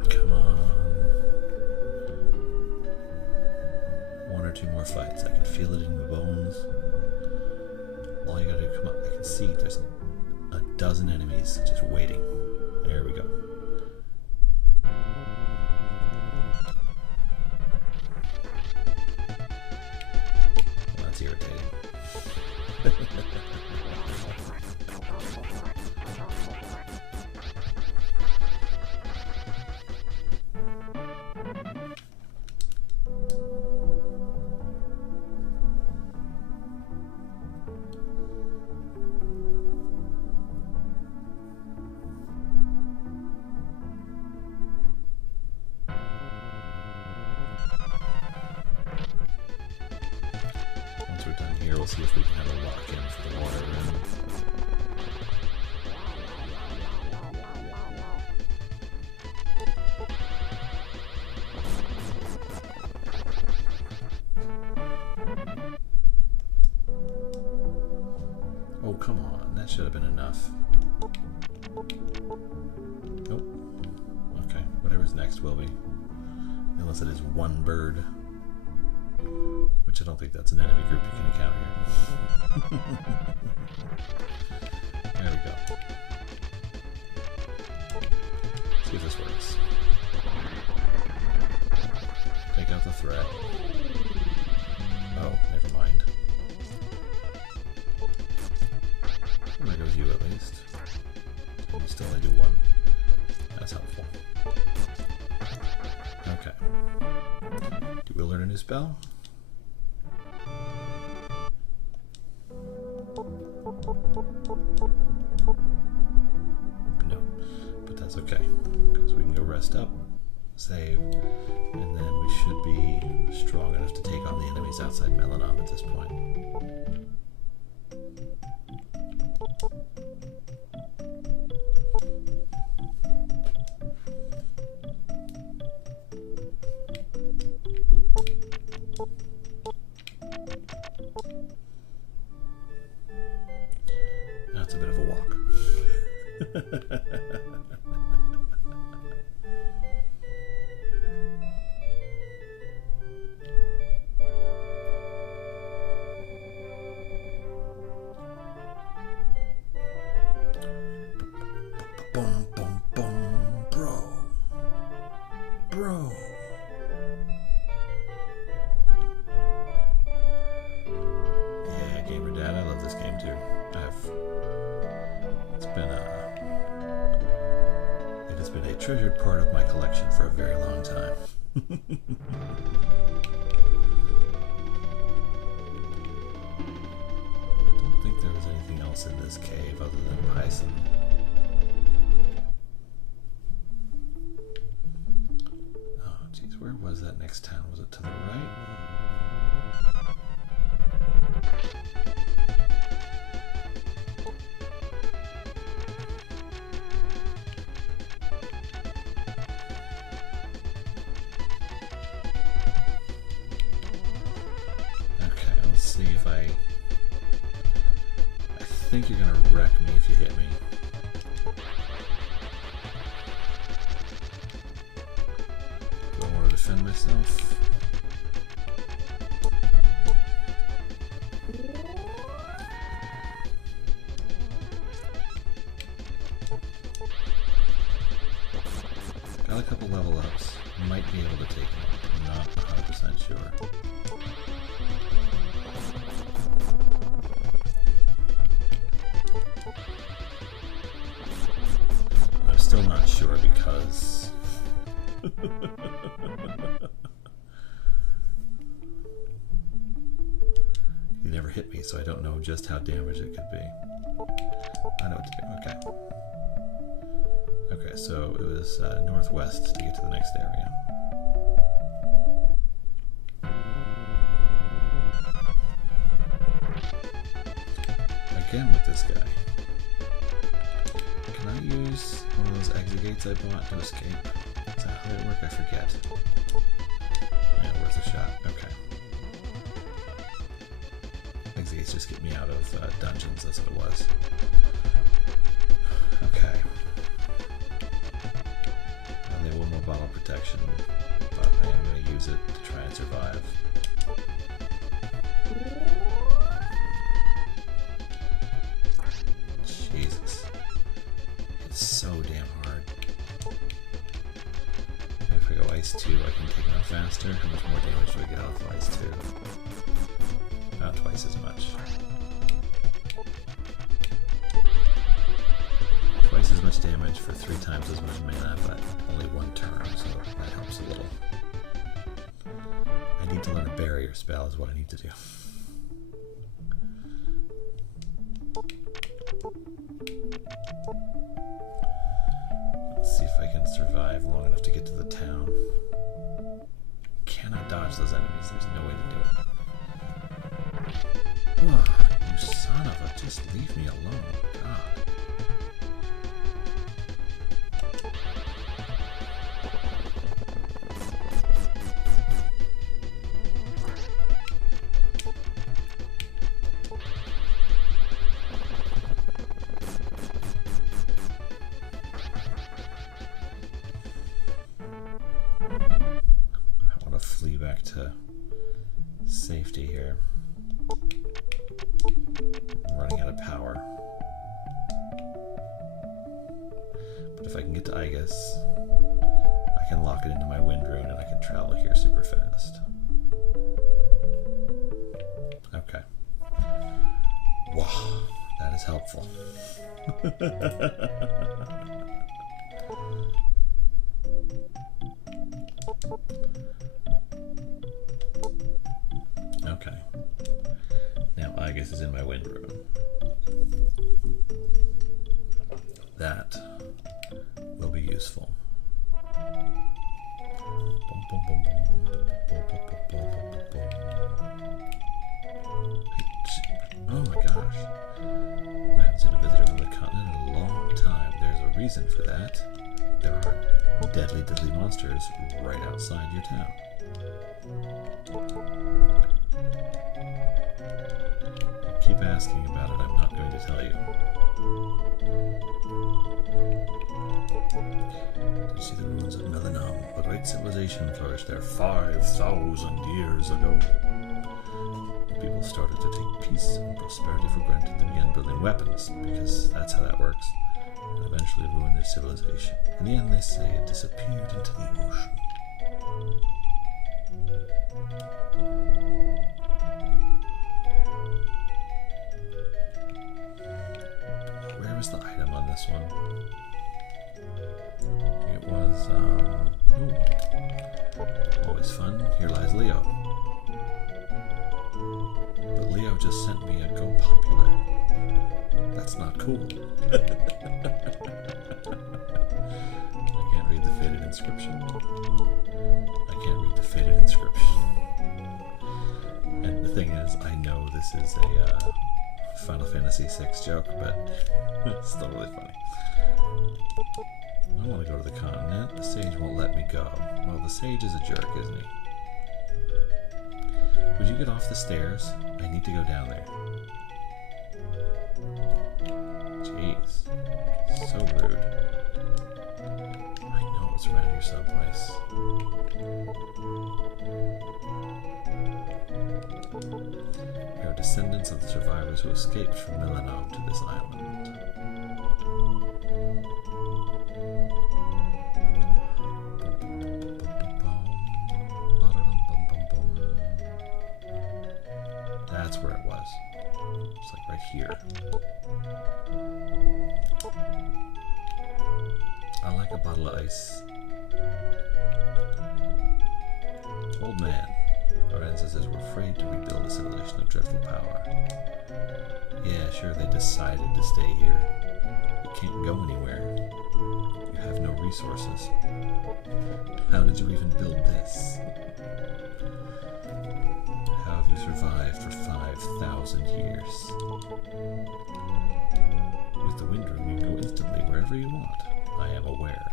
Come on. 1 or 2 more fights. I can feel it in the bones. All you gotta do, come up. I can see there's a dozen enemies just waiting. There we go. Well, that's irritating. Once we're done here, we'll see if we can have a lock-in for the Water Rune. Oh, come on. That should have been enough. Nope. Okay. Whatever's next will be. Unless it is one bird. Which I don't think that's an enemy group you can encounter here. There we go. Let's see if this works. Take out the threat. Oh, never mind. There goes you at least. You still only do 1. That's helpful. Okay. Do we learn a new spell? No, but that's okay, because we can go rest up, save, and then we should be strong enough to take on the enemies outside Melenam at this point. That's a bit of a walk. Boom, boom, boom, bro. Bro. Yeah, Gamer Dad, I love this game too. It has been a treasured part of my collection for a very long time. I don't think there was anything else in this cave other than Pison. Oh, geez, where was that next town? Was it to the right? See if I think you're gonna wreck me if you hit me. Do I want to defend myself? Got a couple level ups. Might be able to take him. I'm not 100% sure. Still not sure because he never hit me, so I don't know just how damaged it could be. I know what to do. Okay. Okay, so it was northwest to get to the next area. Again with this guy. I use one of those exit gates I bought to escape? Is that how it work? I forget. Yeah, worth a shot. Okay. Exit gates just get me out of dungeons, that's what it was. Okay. And they will more bottle protection, but I am going to use it to try and survive. Jesus. It's so damn hard. If I go Ice 2, I can take it out faster. How much more damage do I get out of Ice 2? Not twice as much. Twice as much damage for 3 times as much mana, but only 1 turn, so that helps a little. I need to learn a barrier spell is what I need to do. Let's see if I can survive long enough to get to the town. Cannot dodge those enemies, there's no way to do it. Oh, you son of a, just leave me alone, God. I want to flee back to safety here. I'm running out of power. But if I can get to Eygus, I can lock it into my Wind Rune and I can travel here super fast. Okay. Wow, that is helpful. Okay. Now Eygus is in my Wind Rune. That will be useful. Oh my gosh. I haven't seen a visitor from the continent in a long time. There's a reason for that. There are deadly monsters right outside your town. Keep asking about it, I'm not going to tell you. Did you see the ruins of Melenam? A great civilization flourished there 5,000 years ago. The people started to take peace and prosperity for granted. They began building weapons, because that's how that works, and eventually ruined their civilization. In the end, they say it disappeared into the ocean. Where was the item on this one? It was, ooh, always fun. Here lies Leo. But Leo just sent me a Go Popular. That's not cool. I can't read the faded inscription. I can't read the faded inscription. And the thing is, I know this is a Final Fantasy VI joke, but it's still really funny. I want to go to the continent. The sage won't let me go. Well, the sage is a jerk, isn't he? Would you get off the stairs? I need to go down there. Jeez. So rude. I know it's around here someplace. We are descendants of the survivors who escaped from Melenam to this island. That's where it was. It's like right here. I like a bottle of ice. Old man. Our ancestors were afraid to rebuild a civilization of dreadful power. Yeah, sure, they decided to stay here. You can't go anywhere. You have no resources. How did you even build this? How have you survived for 5,000 years? With the Wind Rune, you can go instantly wherever you want. I am aware.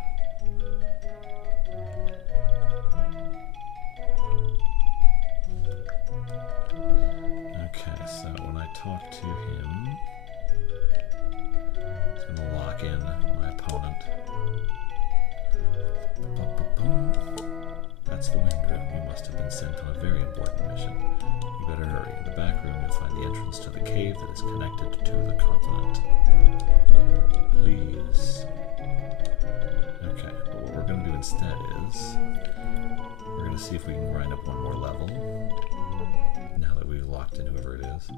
Okay, so when I talk to him, it's going to lock in my opponent. That's the Wind Rune. You must have been sent on a very important mission. You better hurry. In the back room, you'll find the entrance to the cave that is connected to the continent. Please. Okay, but what we're going to do instead is we're going to see if we can grind up one more level now that we've locked in whoever it is.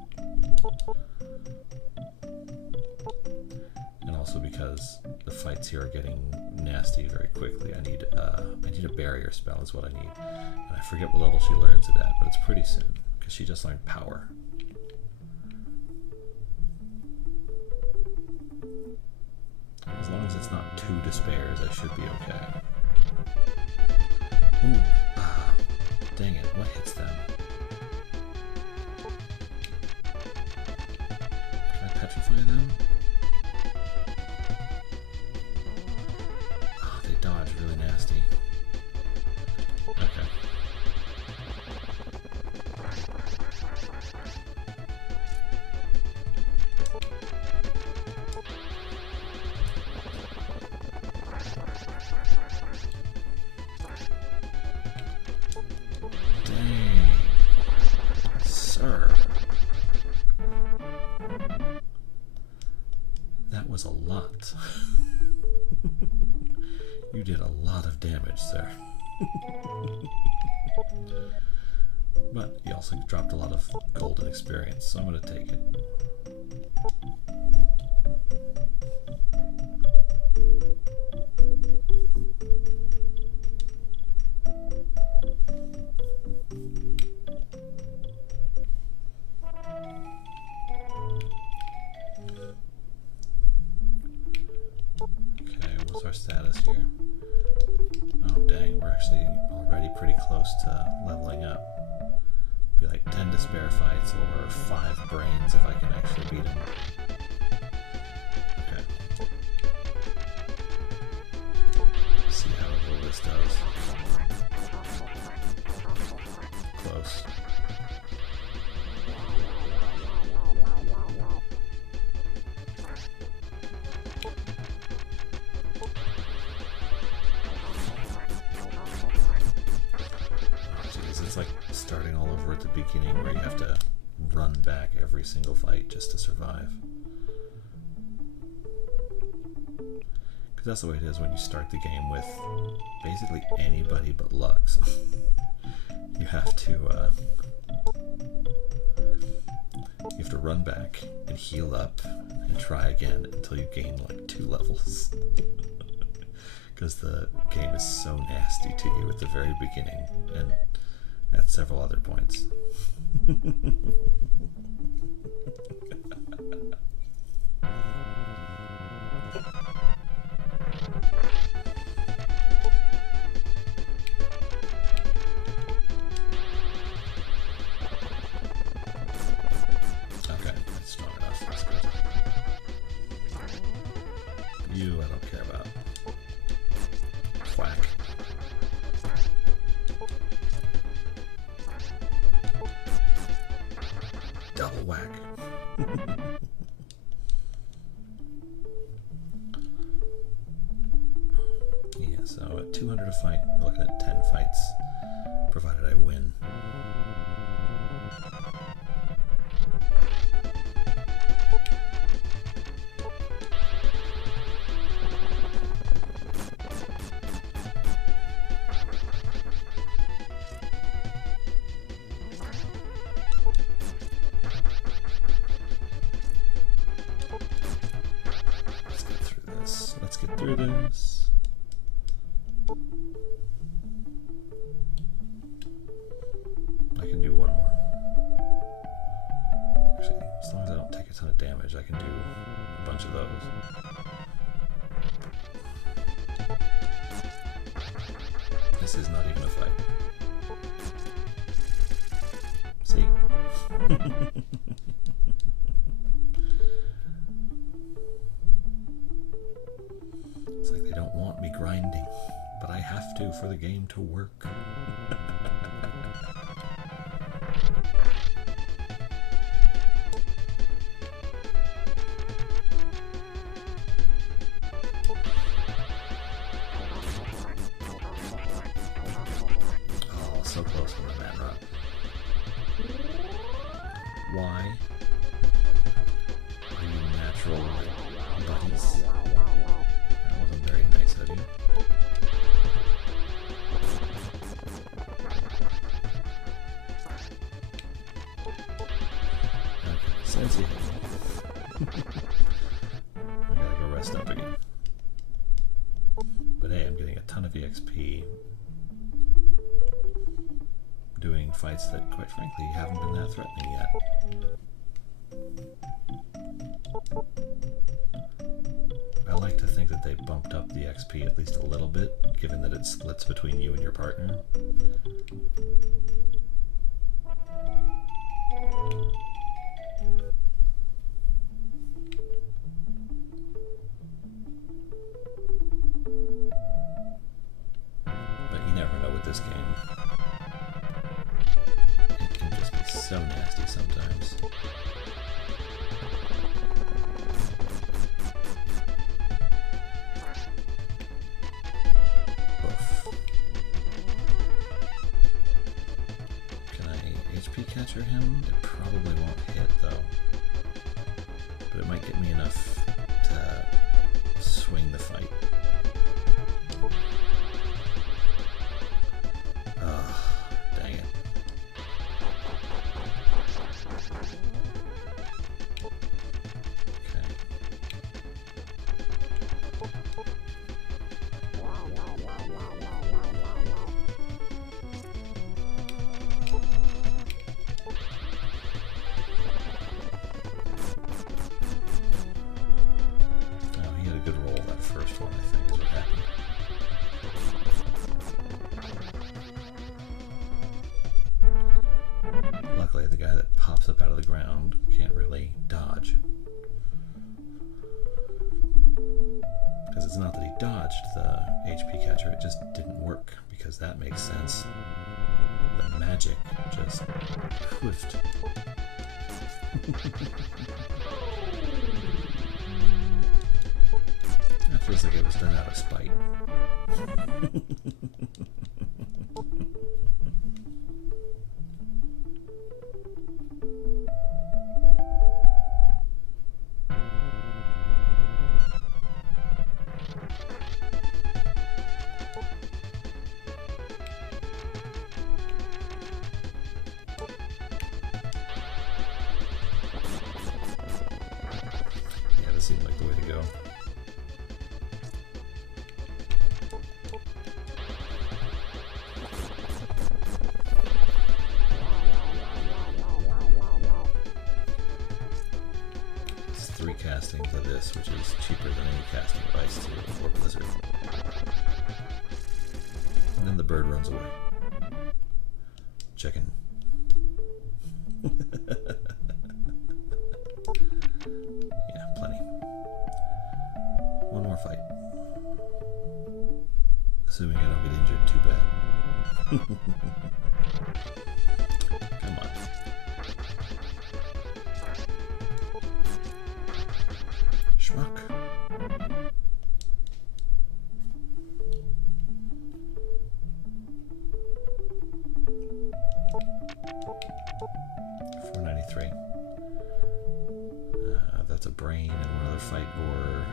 And also because the fights here are getting nasty very quickly, I need a barrier spell is what I need. And I forget what level she learns it at, but it's pretty soon because she just learned power. As long as it's not 2 despairs, I should be okay. Ooh, dang it, what hits them? Can I petrify them? Oh, they dodge really nasty. Okay. Was a lot. You did a lot of damage, sir. But you also dropped a lot of golden experience, so I'm going to take it. Status here. Oh dang, we're actually already pretty close to leveling up. Be like 10 despair fights or 5 brains if I can actually beat him. Okay. See how well this does. Close. It's like starting all over at the beginning where you have to run back every single fight just to survive. Because that's the way it is when you start the game with basically anybody but Lux. You have to run back and heal up and try again until you gain like 2 levels. Because the game is so nasty to you at the very beginning and at several other points. Okay, that's strong enough. That's good. You, I don't care about. Whack. Double whack. Yeah, so at 200 a fight, we're looking at 10 fights, provided I win. Let's get through this. I can do one more. Actually, as long as I don't take a ton of damage, I can do a bunch of those. This is not even a fight. See? to work. So close on the man rot. Why are you natural buddies? That wasn't very nice of you. Okay, since you hit me, I gotta go rest up again. But hey, I'm getting a ton of EXP doing fights that, quite frankly, haven't been that threatening yet. I like to think that they bumped up the XP at least a little bit, given that it splits between you and your partner. But you never know with this game. So nasty sometimes. Oof. Can I HP catcher him? It probably won't hit though. But it might get me enough to swing the fight. Ugh, dang it. The guy that pops up out of the ground can't really dodge. Because it's not that he dodged the HP catcher, it just didn't work, because that makes sense. The magic just whiffed. That feels like it was done out of spite. Seems like the way to go. It's 3 castings of this, which is cheaper than any casting device to for Blizzard. And then the bird runs away. Chicken. One more fight. Assuming I don't get injured too bad. Come on. Schmuck. $4.93. That's a brain and one other fight or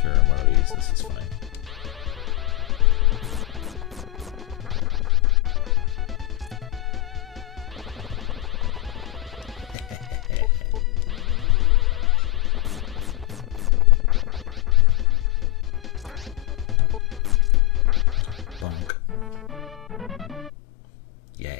sure, one of these, this is fine. Bonk. Yeah.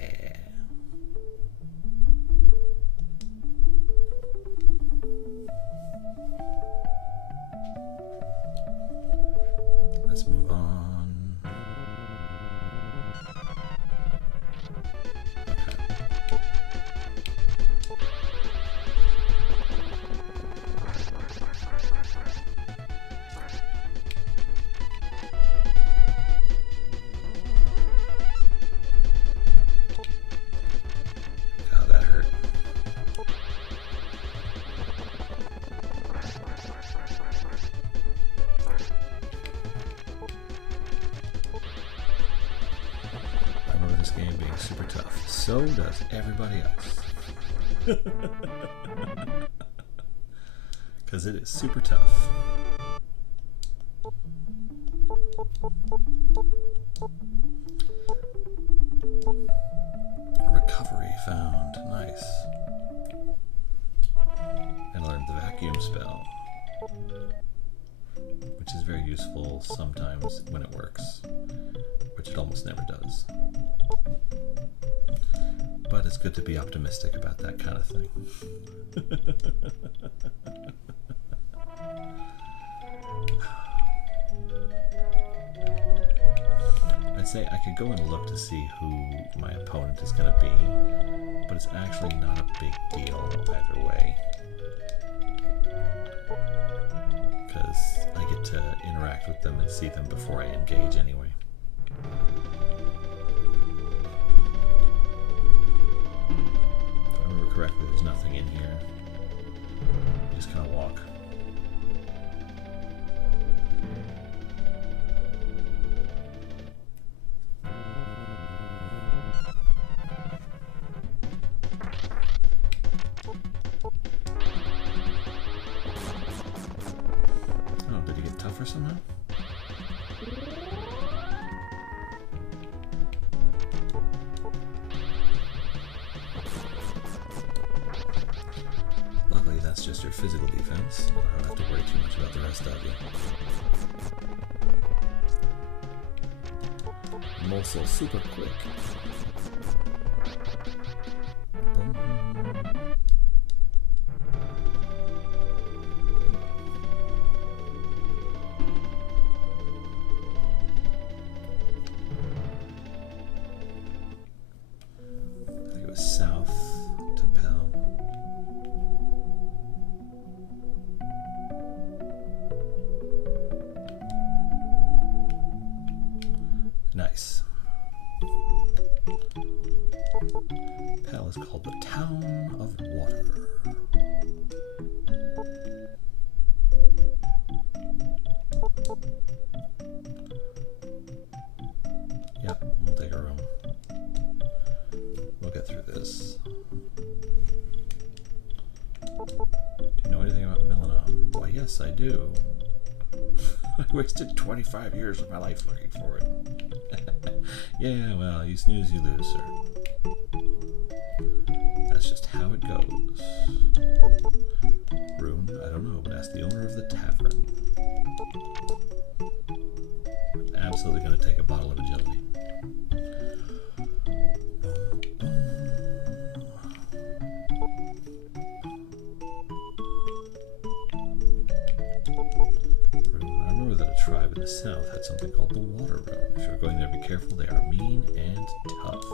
being super tough. So does everybody else. Because it is super tough. Recovery found. Nice. And learned the vacuum spell, which is very useful sometimes when it works, which it almost never does. But it's good to be optimistic about that kind of thing. I'd say I could go and look to see who my opponent is going to be, but it's actually not a big deal either way, because I get to interact with them and see them before I engage anyway. If I remember correctly, there's nothing in here. You just kind of walk. Somehow? Luckily that's just your physical defense. I don't have to worry too much about the rest of you. I'm also super quick. South to Pell. Nice. Pell is called the Town of Water. Yep, we'll take a room. We'll get through this. Do you know anything about Melenam? Why, yes, I do. I wasted 25 years of my life looking for it. Yeah, well, you snooze, you lose, sir. That's just how it goes. Rune? I don't know, but ask the owner of the tavern. I'm absolutely going to take a bottle of agility. Tribe in the south had something called the Water Rune. If you're going there, be careful. They are mean and tough.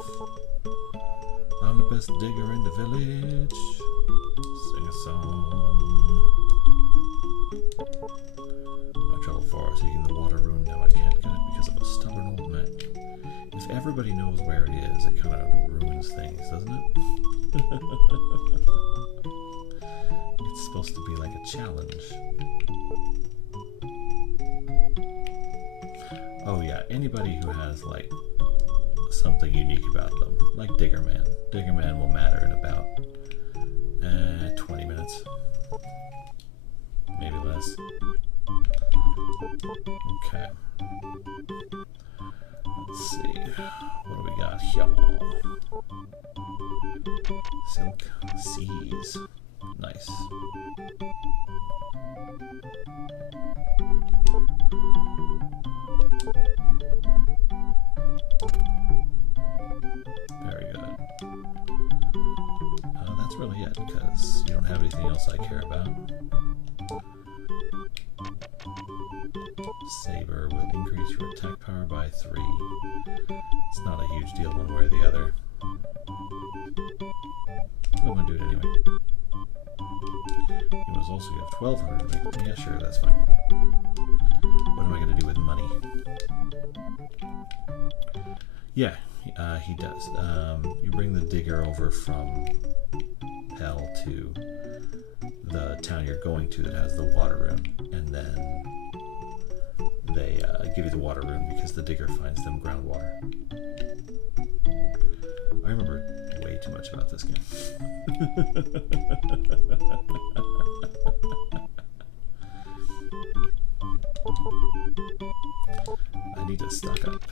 I'm the best digger in the village. Sing a song. I traveled far seeking the Water Rune. Now I can't get it because of a stubborn old man. If everybody knows where it is, it kind of ruins things, doesn't it? It's supposed to be like a challenge. Oh yeah, anybody who has like something unique about them, like Digger Man. Digger Man will matter in about 20 minutes, maybe less. Okay. Let's see, what do we got here? Silk Seas. Nice. Very good. That's really it, because you don't have anything else I care about. Saber will increase your attack power by 3. It's not a huge deal one way or the other. I'm going to do it anyway. You must also give 1,200 to make it. Yeah, sure, that's fine. What am I going to do with money? Yeah, he does. You bring the digger over from Pell to the town you're going to that has the Water Rune, and then they give you the Water Rune because the digger finds them groundwater. I remember way too much about this game. I need to stock up.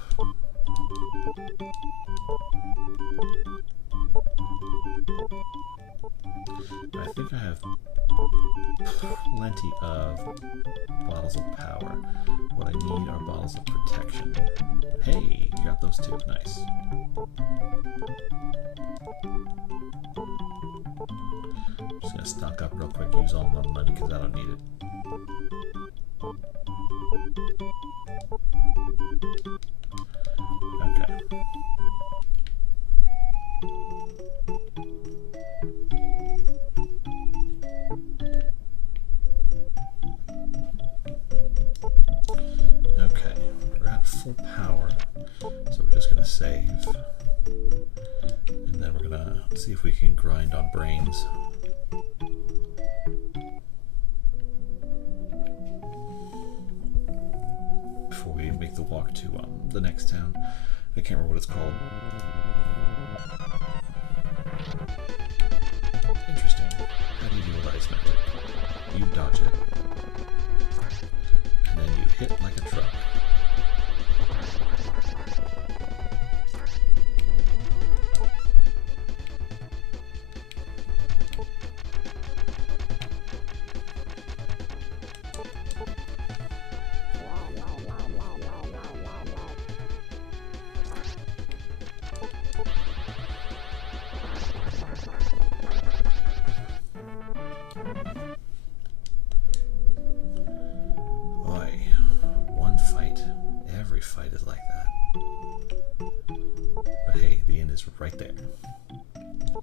I think I have plenty of bottles of power. What I need are bottles of protection. Hey, you got those too. Nice. Just gonna stock up real quick, use all my money because I don't need it. Okay. Okay, we're at full power, so we're just gonna save, and then we're gonna see if we can grind on brains. Before we make the walk to the next town. I can't remember what it's called. Interesting. How do you deal with ice magic? You dodge it. And then you hit like a truck. Right there.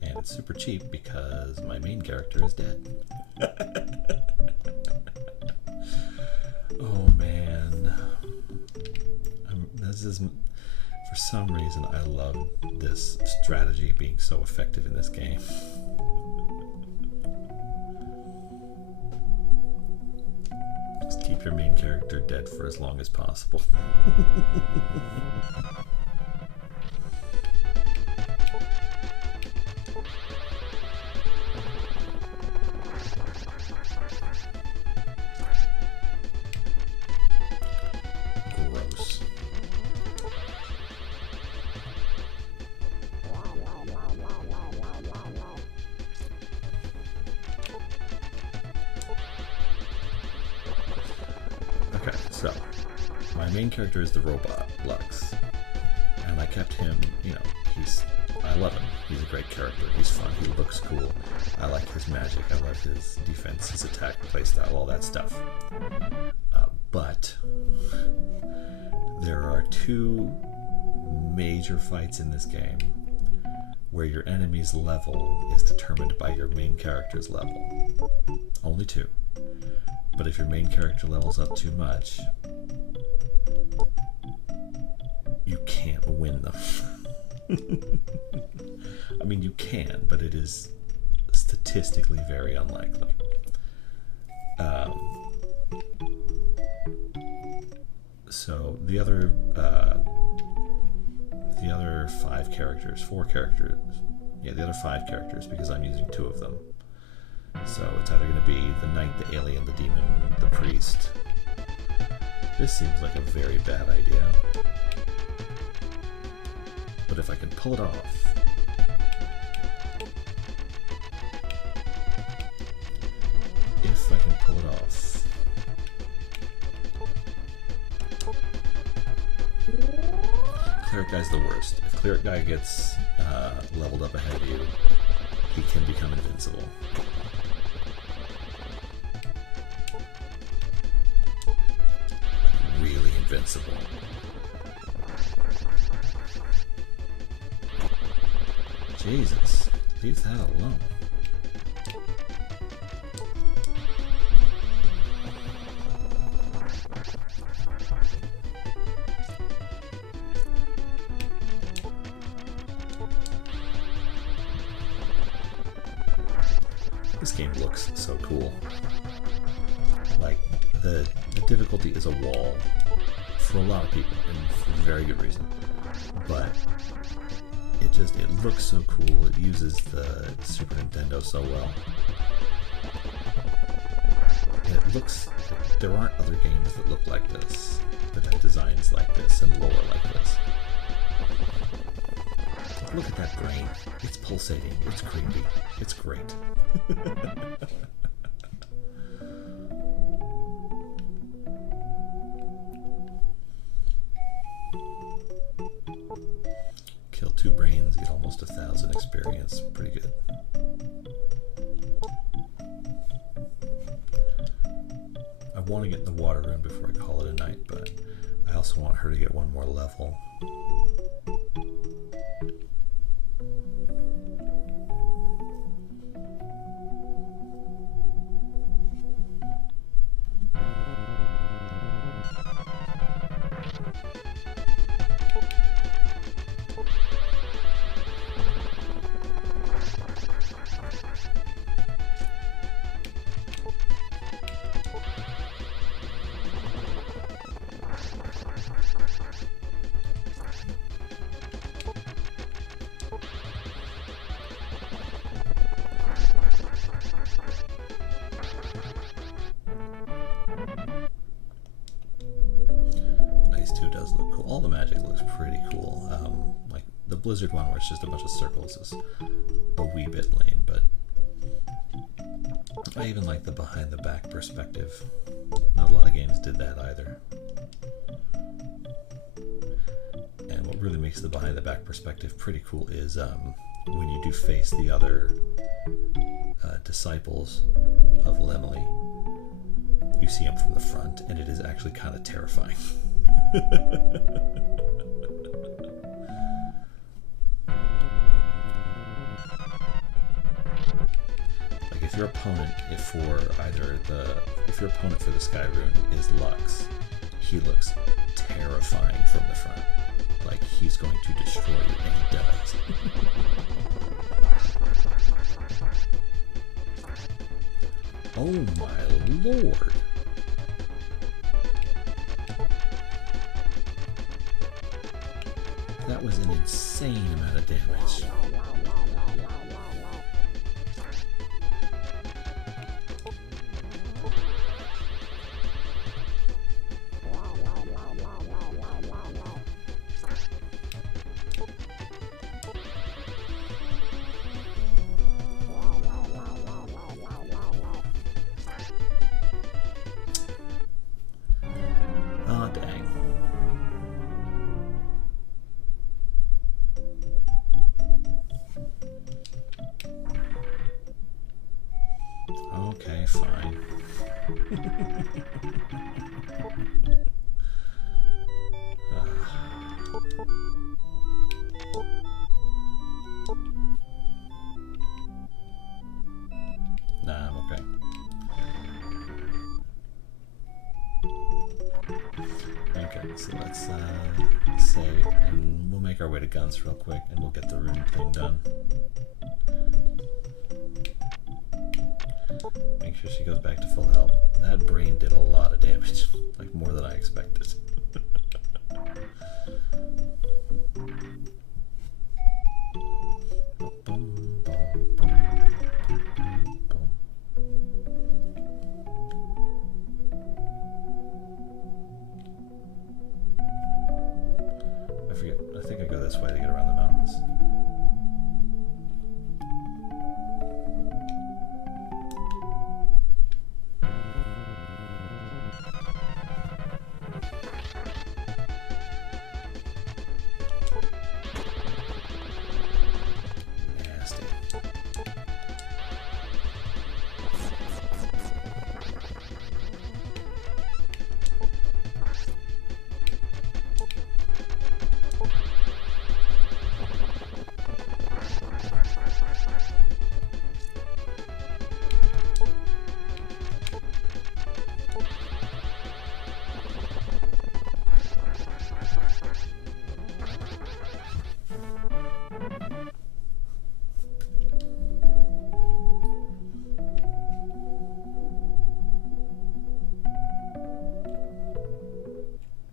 And it's super cheap because my main character is dead. Oh man. This is, for some reason, I love this strategy being so effective in this game. Just keep your main character dead for as long as possible. Character is the robot Lux, and I kept him, you know, I love him. He's a great character. He's fun. He looks cool. I like his magic. I love his defense, his attack playstyle, all that stuff. But there are two major fights in this game where your enemy's level is determined by your main character's level. Only two. But if your main character levels up too much, you can't win them. I mean, you can, but it is statistically very unlikely. So the other four characters, the other five characters, because I'm using two of them. So it's either going to be the knight, the alien, the demon, the priest. This seems like a very bad idea. But if I can pull it off, Cleric Guy's the worst. If Cleric Guy gets leveled up ahead of you, he can become invincible. Really invincible. Jesus, leave that alone. This game looks so cool. Like, the difficulty is a wall for a lot of people, and for very good reason. But it looks so cool. It uses the Super Nintendo so well. And it looks, there aren't other games that look like this, that have designs like this and lore like this. Look at that brain. It's pulsating. It's creepy. It's great. Kill 2 brains, get almost 1,000 experience. Pretty good. I want to get the Water Rune before I call it a night, but I also want her to get one more level. Blizzard one where it's just a bunch of circles is a wee bit lame, but I even like the behind the back perspective. Not a lot of games did that either. And what really makes the behind the back perspective pretty cool is when you do face the other disciples of Lemely, you see them from the front, and it is actually kind of terrifying. If your opponent if your opponent for the Sky Rune is Lux, he looks terrifying from the front. Like he's going to destroy you, and he does. Oh my lord. That was an insane amount of damage. Okay, fine. Nah, I'm okay. Okay, so let's save, and we'll make our way to Guntz real quick, and we'll get the rune thing done. Make sure she goes back to full health. That brain did a lot of damage, like more than I expected. I forget, I think I go this way to get around the mountains.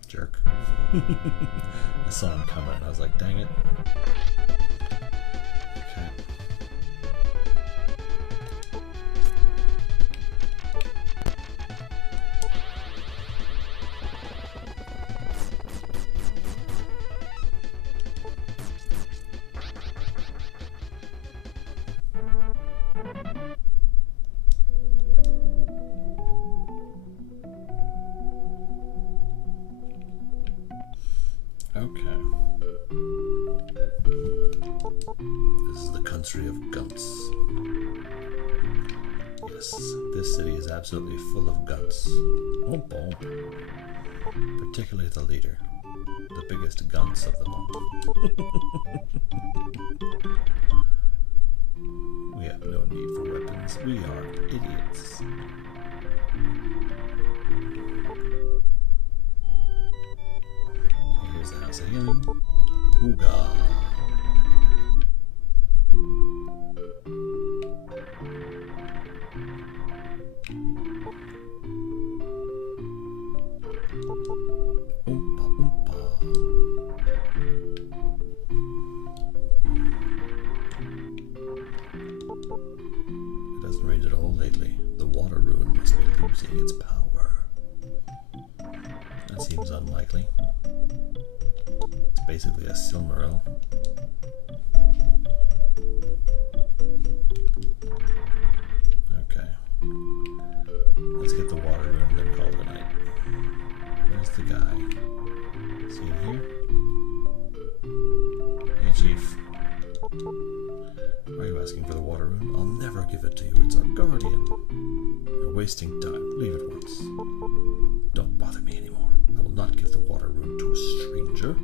Jerk. I saw him coming and I was like, dang it. is the country of Guntz. Yes, this city is absolutely full of Guntz. Omp omp. Particularly the leader. The biggest Guntz of them all. We have no need for weapons. We are idiots. Okay, here's the house again. Ooga. It hasn't rained at all lately. The Water Rune must be losing its power. That seems unlikely. It's basically a Silmaril. Okay. Let's get the Water Rune and then call it a night. Where's the guy? Is he in here? Hey, Chief. Are you asking for the Water Rune? I'll never give it to you. It's our guardian. You're wasting time. Leave it once. Don't bother me anymore. I will not give the Water Rune to a stranger.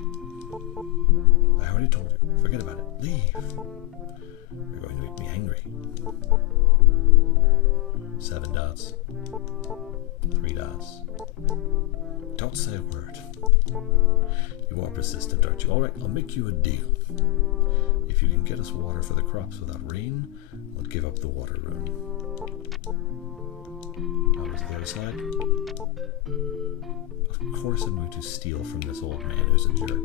I already told you. Forget about it. Leave. You're going to make me angry. 7 dots. 3 dots. Don't say a word. You are persistent, aren't you? Alright, I'll make you a deal. If you can get us water for the crops without rain, I'll give up the Water Rune. How was the other side? Of course I'm going to steal from this old man who's a jerk.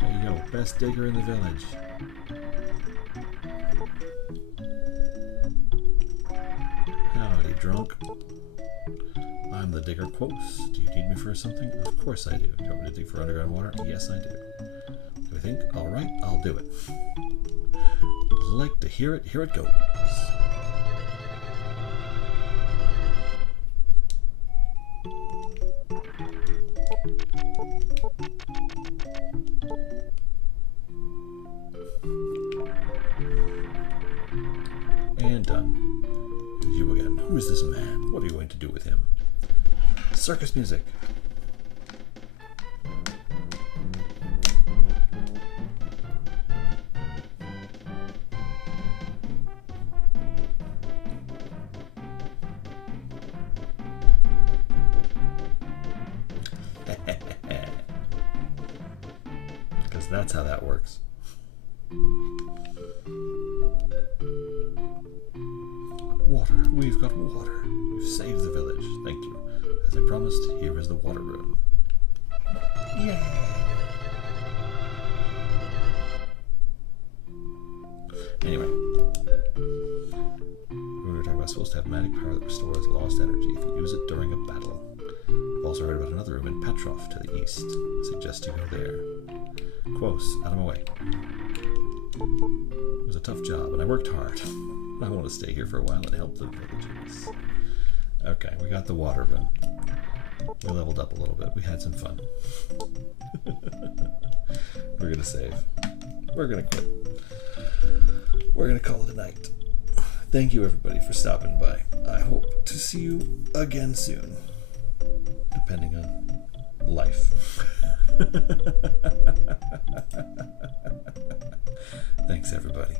There you go, best digger in the village. Howdy, drunk. I'm the digger quos. Do you need me for something? Of course I do. Do you want me to dig for underground water? Yes, I do. Do you think? Alright, I'll do it. Like to hear it? Here it goes. And done. You again. Who is this man? What are you going to do with him? Circus music. Because that's how that works. Water. We've got water. We've saved the village. Thank you. As I promised, here is the Water Rune. Yay! Anyway. We were talking about supposed to have magic power that restores lost energy if you use it during a battle. I've also heard about another room in Petrov to the east. I suggest you go there. Quos, out of my way. It was a tough job, and I worked hard. I want to stay here for a while and help the villagers. Okay, we got the Water Rune. We leveled up a little bit. We had some fun. We're gonna save. We're gonna quit. We're gonna call it a night. Thank you everybody for stopping by. I hope to see you again soon. Depending on life. Thanks everybody.